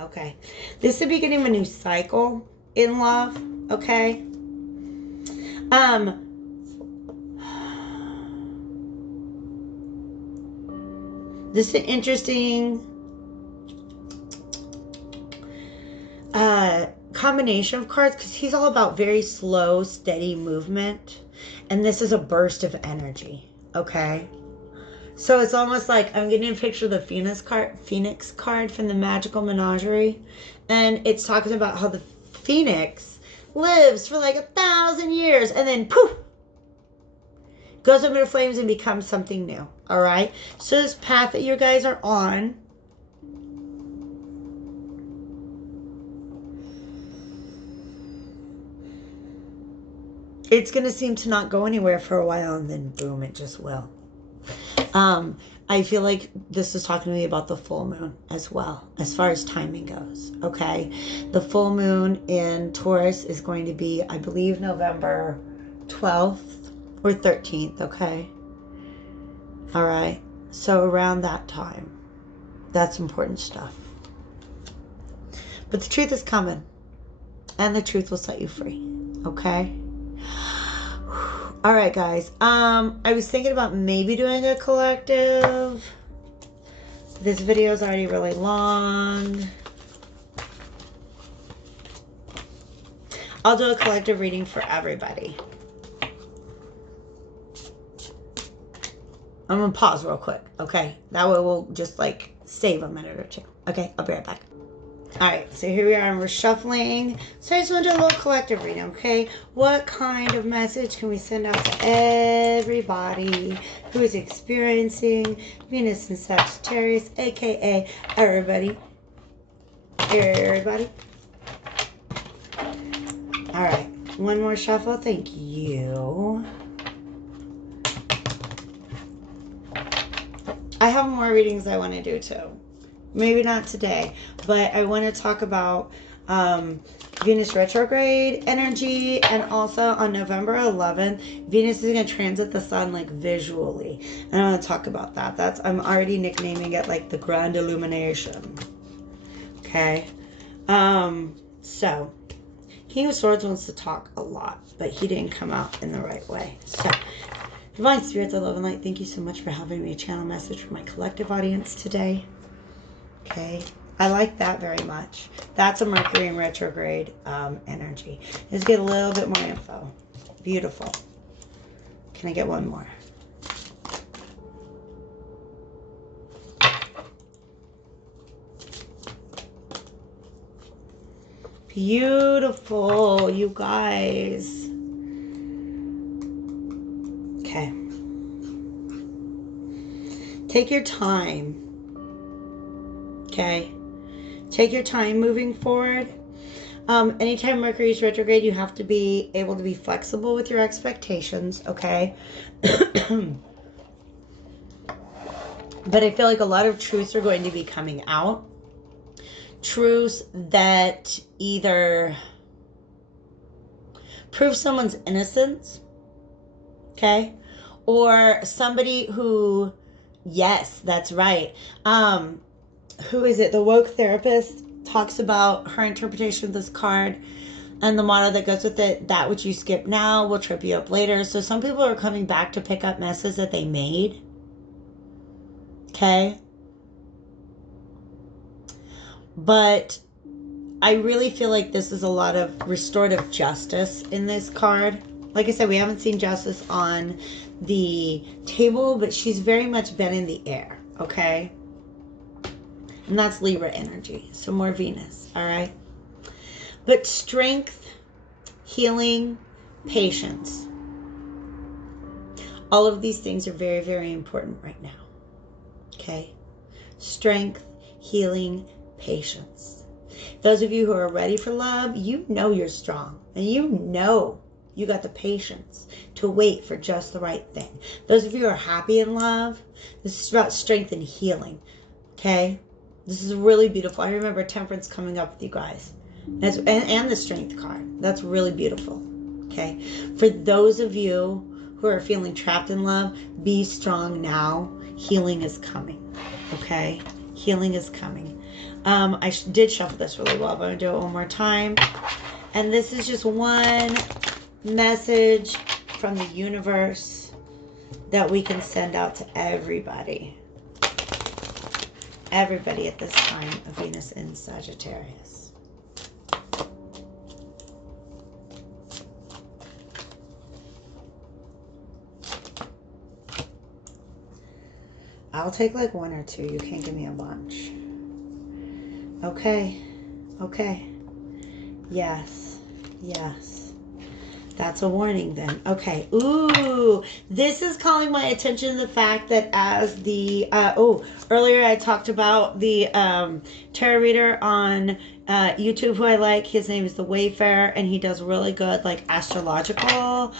Okay. This is the beginning of a new cycle in love. Okay. This is an interesting combination of cards because he's all about very slow, steady movement. And this is a burst of energy. Okay. So it's almost like I'm getting a picture of the Phoenix card from the Magical Menagerie. And it's talking about how the Phoenix lives for like 1,000 years and then poof, goes up into flames and becomes something new. All right. So this path that you guys are on, it's going to seem to not go anywhere for a while, and then boom, it just will. I feel like this is talking to me about the full moon as well, as far as timing goes. Okay. The full moon in Taurus is going to be, I believe, November 12th or 13th. Okay. All right. So around that time, that's important stuff. But the truth is coming, and the truth will set you free. Okay. All right, guys. I was thinking about maybe doing a collective. This video is already really long. I'll do a collective reading for everybody. I'm going to pause real quick, okay? That way we'll just, like, save a minute or two. Okay, I'll be right back. Alright, so here we are, and we're shuffling. So I just want to do a little collective reading, okay? What kind of message can we send out to everybody who is experiencing Venus in Sagittarius, aka everybody? Everybody? Alright, one more shuffle. Thank you. I have more readings I want to do too. Maybe not today, but I want to talk about Venus retrograde energy, and also on November 11th, Venus is going to transit the sun like visually, and I want to talk about that. I'm already nicknaming it like the Grand Illumination. Okay, so King of Swords wants to talk a lot, but he didn't come out in the right way. So, Divine Spirits of Love and Light, thank you so much for having me channel message for my collective audience today. Okay, I like that very much. That's a Mercury in retrograde energy. Let's get a little bit more info. Beautiful. Can I get one more? Beautiful, you guys. Okay. Take your time. Okay. Take your time moving forward. Anytime Mercury is retrograde, you have to be able to be flexible with your expectations, okay? But I feel like a lot of truths are going to be coming out. Truths that either prove someone's innocence, okay? Or somebody who, yes, that's right. Who is it? The woke therapist talks about her interpretation of this card and the motto that goes with it: that which you skip now will trip you up later. So some people are coming back to pick up messes that they made. Okay? But I really feel like this is a lot of restorative justice in this card. Like I said, we haven't seen justice on the table, but she's very much been in the air. Okay? And that's Libra energy. So more Venus. All right? But strength, healing, patience. All of these things are very, very important right now. Okay? Strength, healing, patience. Those of you who are ready for love, you know you're strong. And you know you got the patience to wait for just the right thing. Those of you who are happy in love, this is about strength and healing. Okay? This is really beautiful. I remember Temperance coming up with you guys. And the Strength card. That's really beautiful. Okay? For those of you who are feeling trapped in love, be strong now. Healing is coming. Okay? Healing is coming. I did shuffle this really well, but I'm going to do it one more time. And this is just one message from the universe that we can send out to everybody. Everybody at this time of Venus in Sagittarius. I'll take like one or two. You can't give me a bunch. Okay. Okay. Yes. Yes. That's a warning then. Okay. Ooh. This is calling my attention to the fact that as the... earlier I talked about the tarot reader on YouTube who I like. His name is The Wayfarer, and he does really good like astrological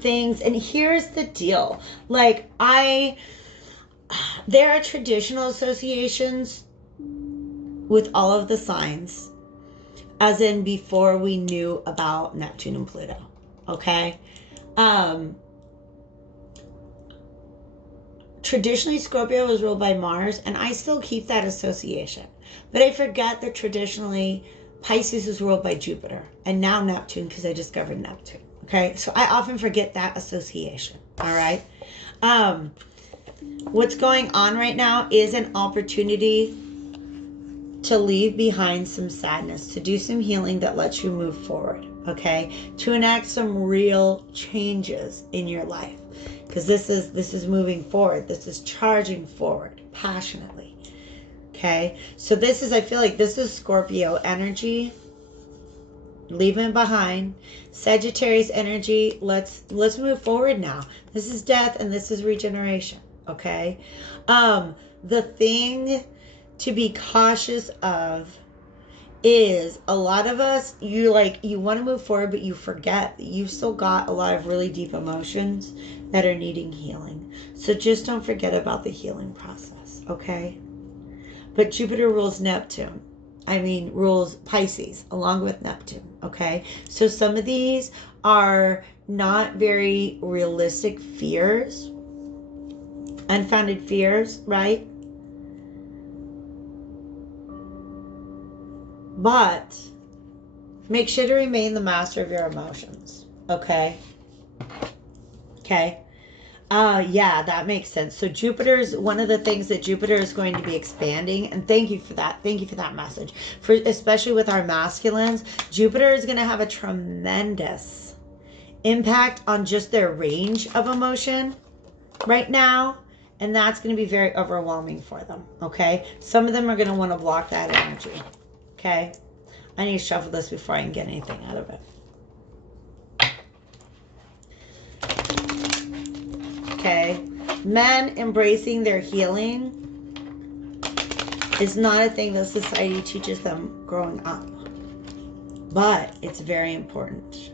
things. And here's the deal. Like there are traditional associations with all of the signs, as in before we knew about Neptune and Pluto. Okay? Traditionally, Scorpio was ruled by Mars, and I still keep that association. But I forget that traditionally Pisces is ruled by Jupiter, and now Neptune, because I discovered Neptune. Okay? So I often forget that association. All right? What's going on right now is an opportunity to leave behind some sadness, to do some healing that lets you move forward, okay? To enact some real changes in your life. Because this is moving forward. This is charging forward passionately. Okay? So this is, I feel like this is Scorpio energy. Leaving it behind. Sagittarius energy. Let's move forward now. This is death and this is regeneration. Okay? The thing to be cautious of is a lot of us, you want to move forward, but you forget that you've still got a lot of really deep emotions that are needing healing. So just don't forget about the healing process, okay? But Jupiter rules Neptune. Rules Pisces along with Neptune, okay? So some of these are not very realistic fears, unfounded fears, right? But make sure to remain the master of your emotions. Okay? Okay? Yeah, that makes sense. So Jupiter's, one of the things that Jupiter is going to be expanding, and thank you for that. Thank you for that message. Especially with our masculines, Jupiter is going to have a tremendous impact on just their range of emotion right now. And that's going to be very overwhelming for them. Okay? Some of them are going to want to block that energy. Okay, I need to shuffle this before I can get anything out of it. okay? Men embracing their healing is not a thing that society teaches them growing up, but it's very important.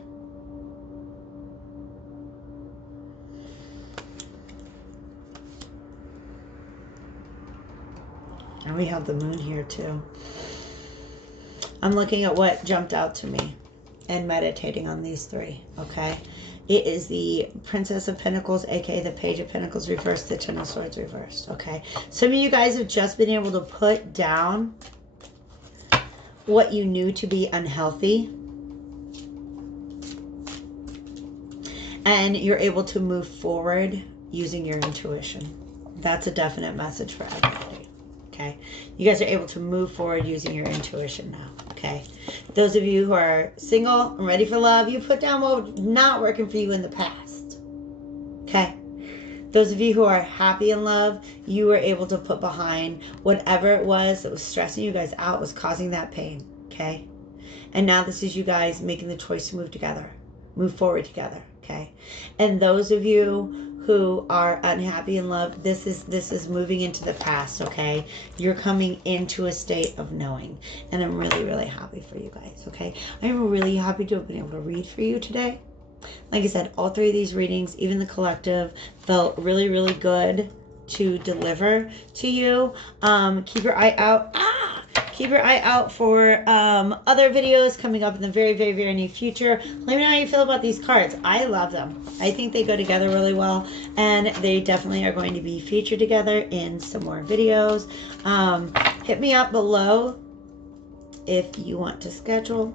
And we have the moon here too. I'm looking at what jumped out to me and meditating on these three, okay? It is the Princess of Pentacles, aka the Page of Pentacles reversed, the Ten of Swords reversed, okay? Some of you guys have just been able to put down what you knew to be unhealthy, and you're able to move forward using your intuition. That's a definite message for everybody, okay? You guys are able to move forward using your intuition now, okay? Those of you who are single and ready for love, you put down what was not working for you in the past, okay? Those of you who are happy in love, you were able to put behind whatever it was that was stressing you guys out, was causing that pain, okay? And now this is you guys making the choice to move together, move forward together, okay? And those of you who are unhappy in love, this is moving into the past, okay? You're coming into a state of knowing. And I'm really, really happy for you guys, okay? I'm really happy to have been able to read for you today. Like I said, all three of these readings, even the collective, felt really, really good to deliver to you. Keep your eye out. Keep your eye out for other videos coming up in the very, very, very near future. Let me know how you feel about these cards. I love them. I think they go together really well, and they definitely are going to be featured together in some more videos. Hit me up below if you want to schedule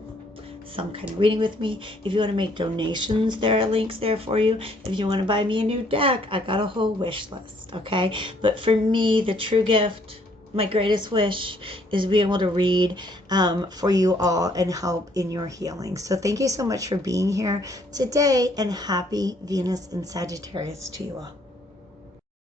some kind of reading with me. If you want to make donations, there are links there for you. If you want to buy me a new deck, I got a whole wish list, okay? But for me, the true gift, my greatest wish, is to be able to read for you all and help in your healing. So thank you so much for being here today, and happy Venus in Sagittarius to you all.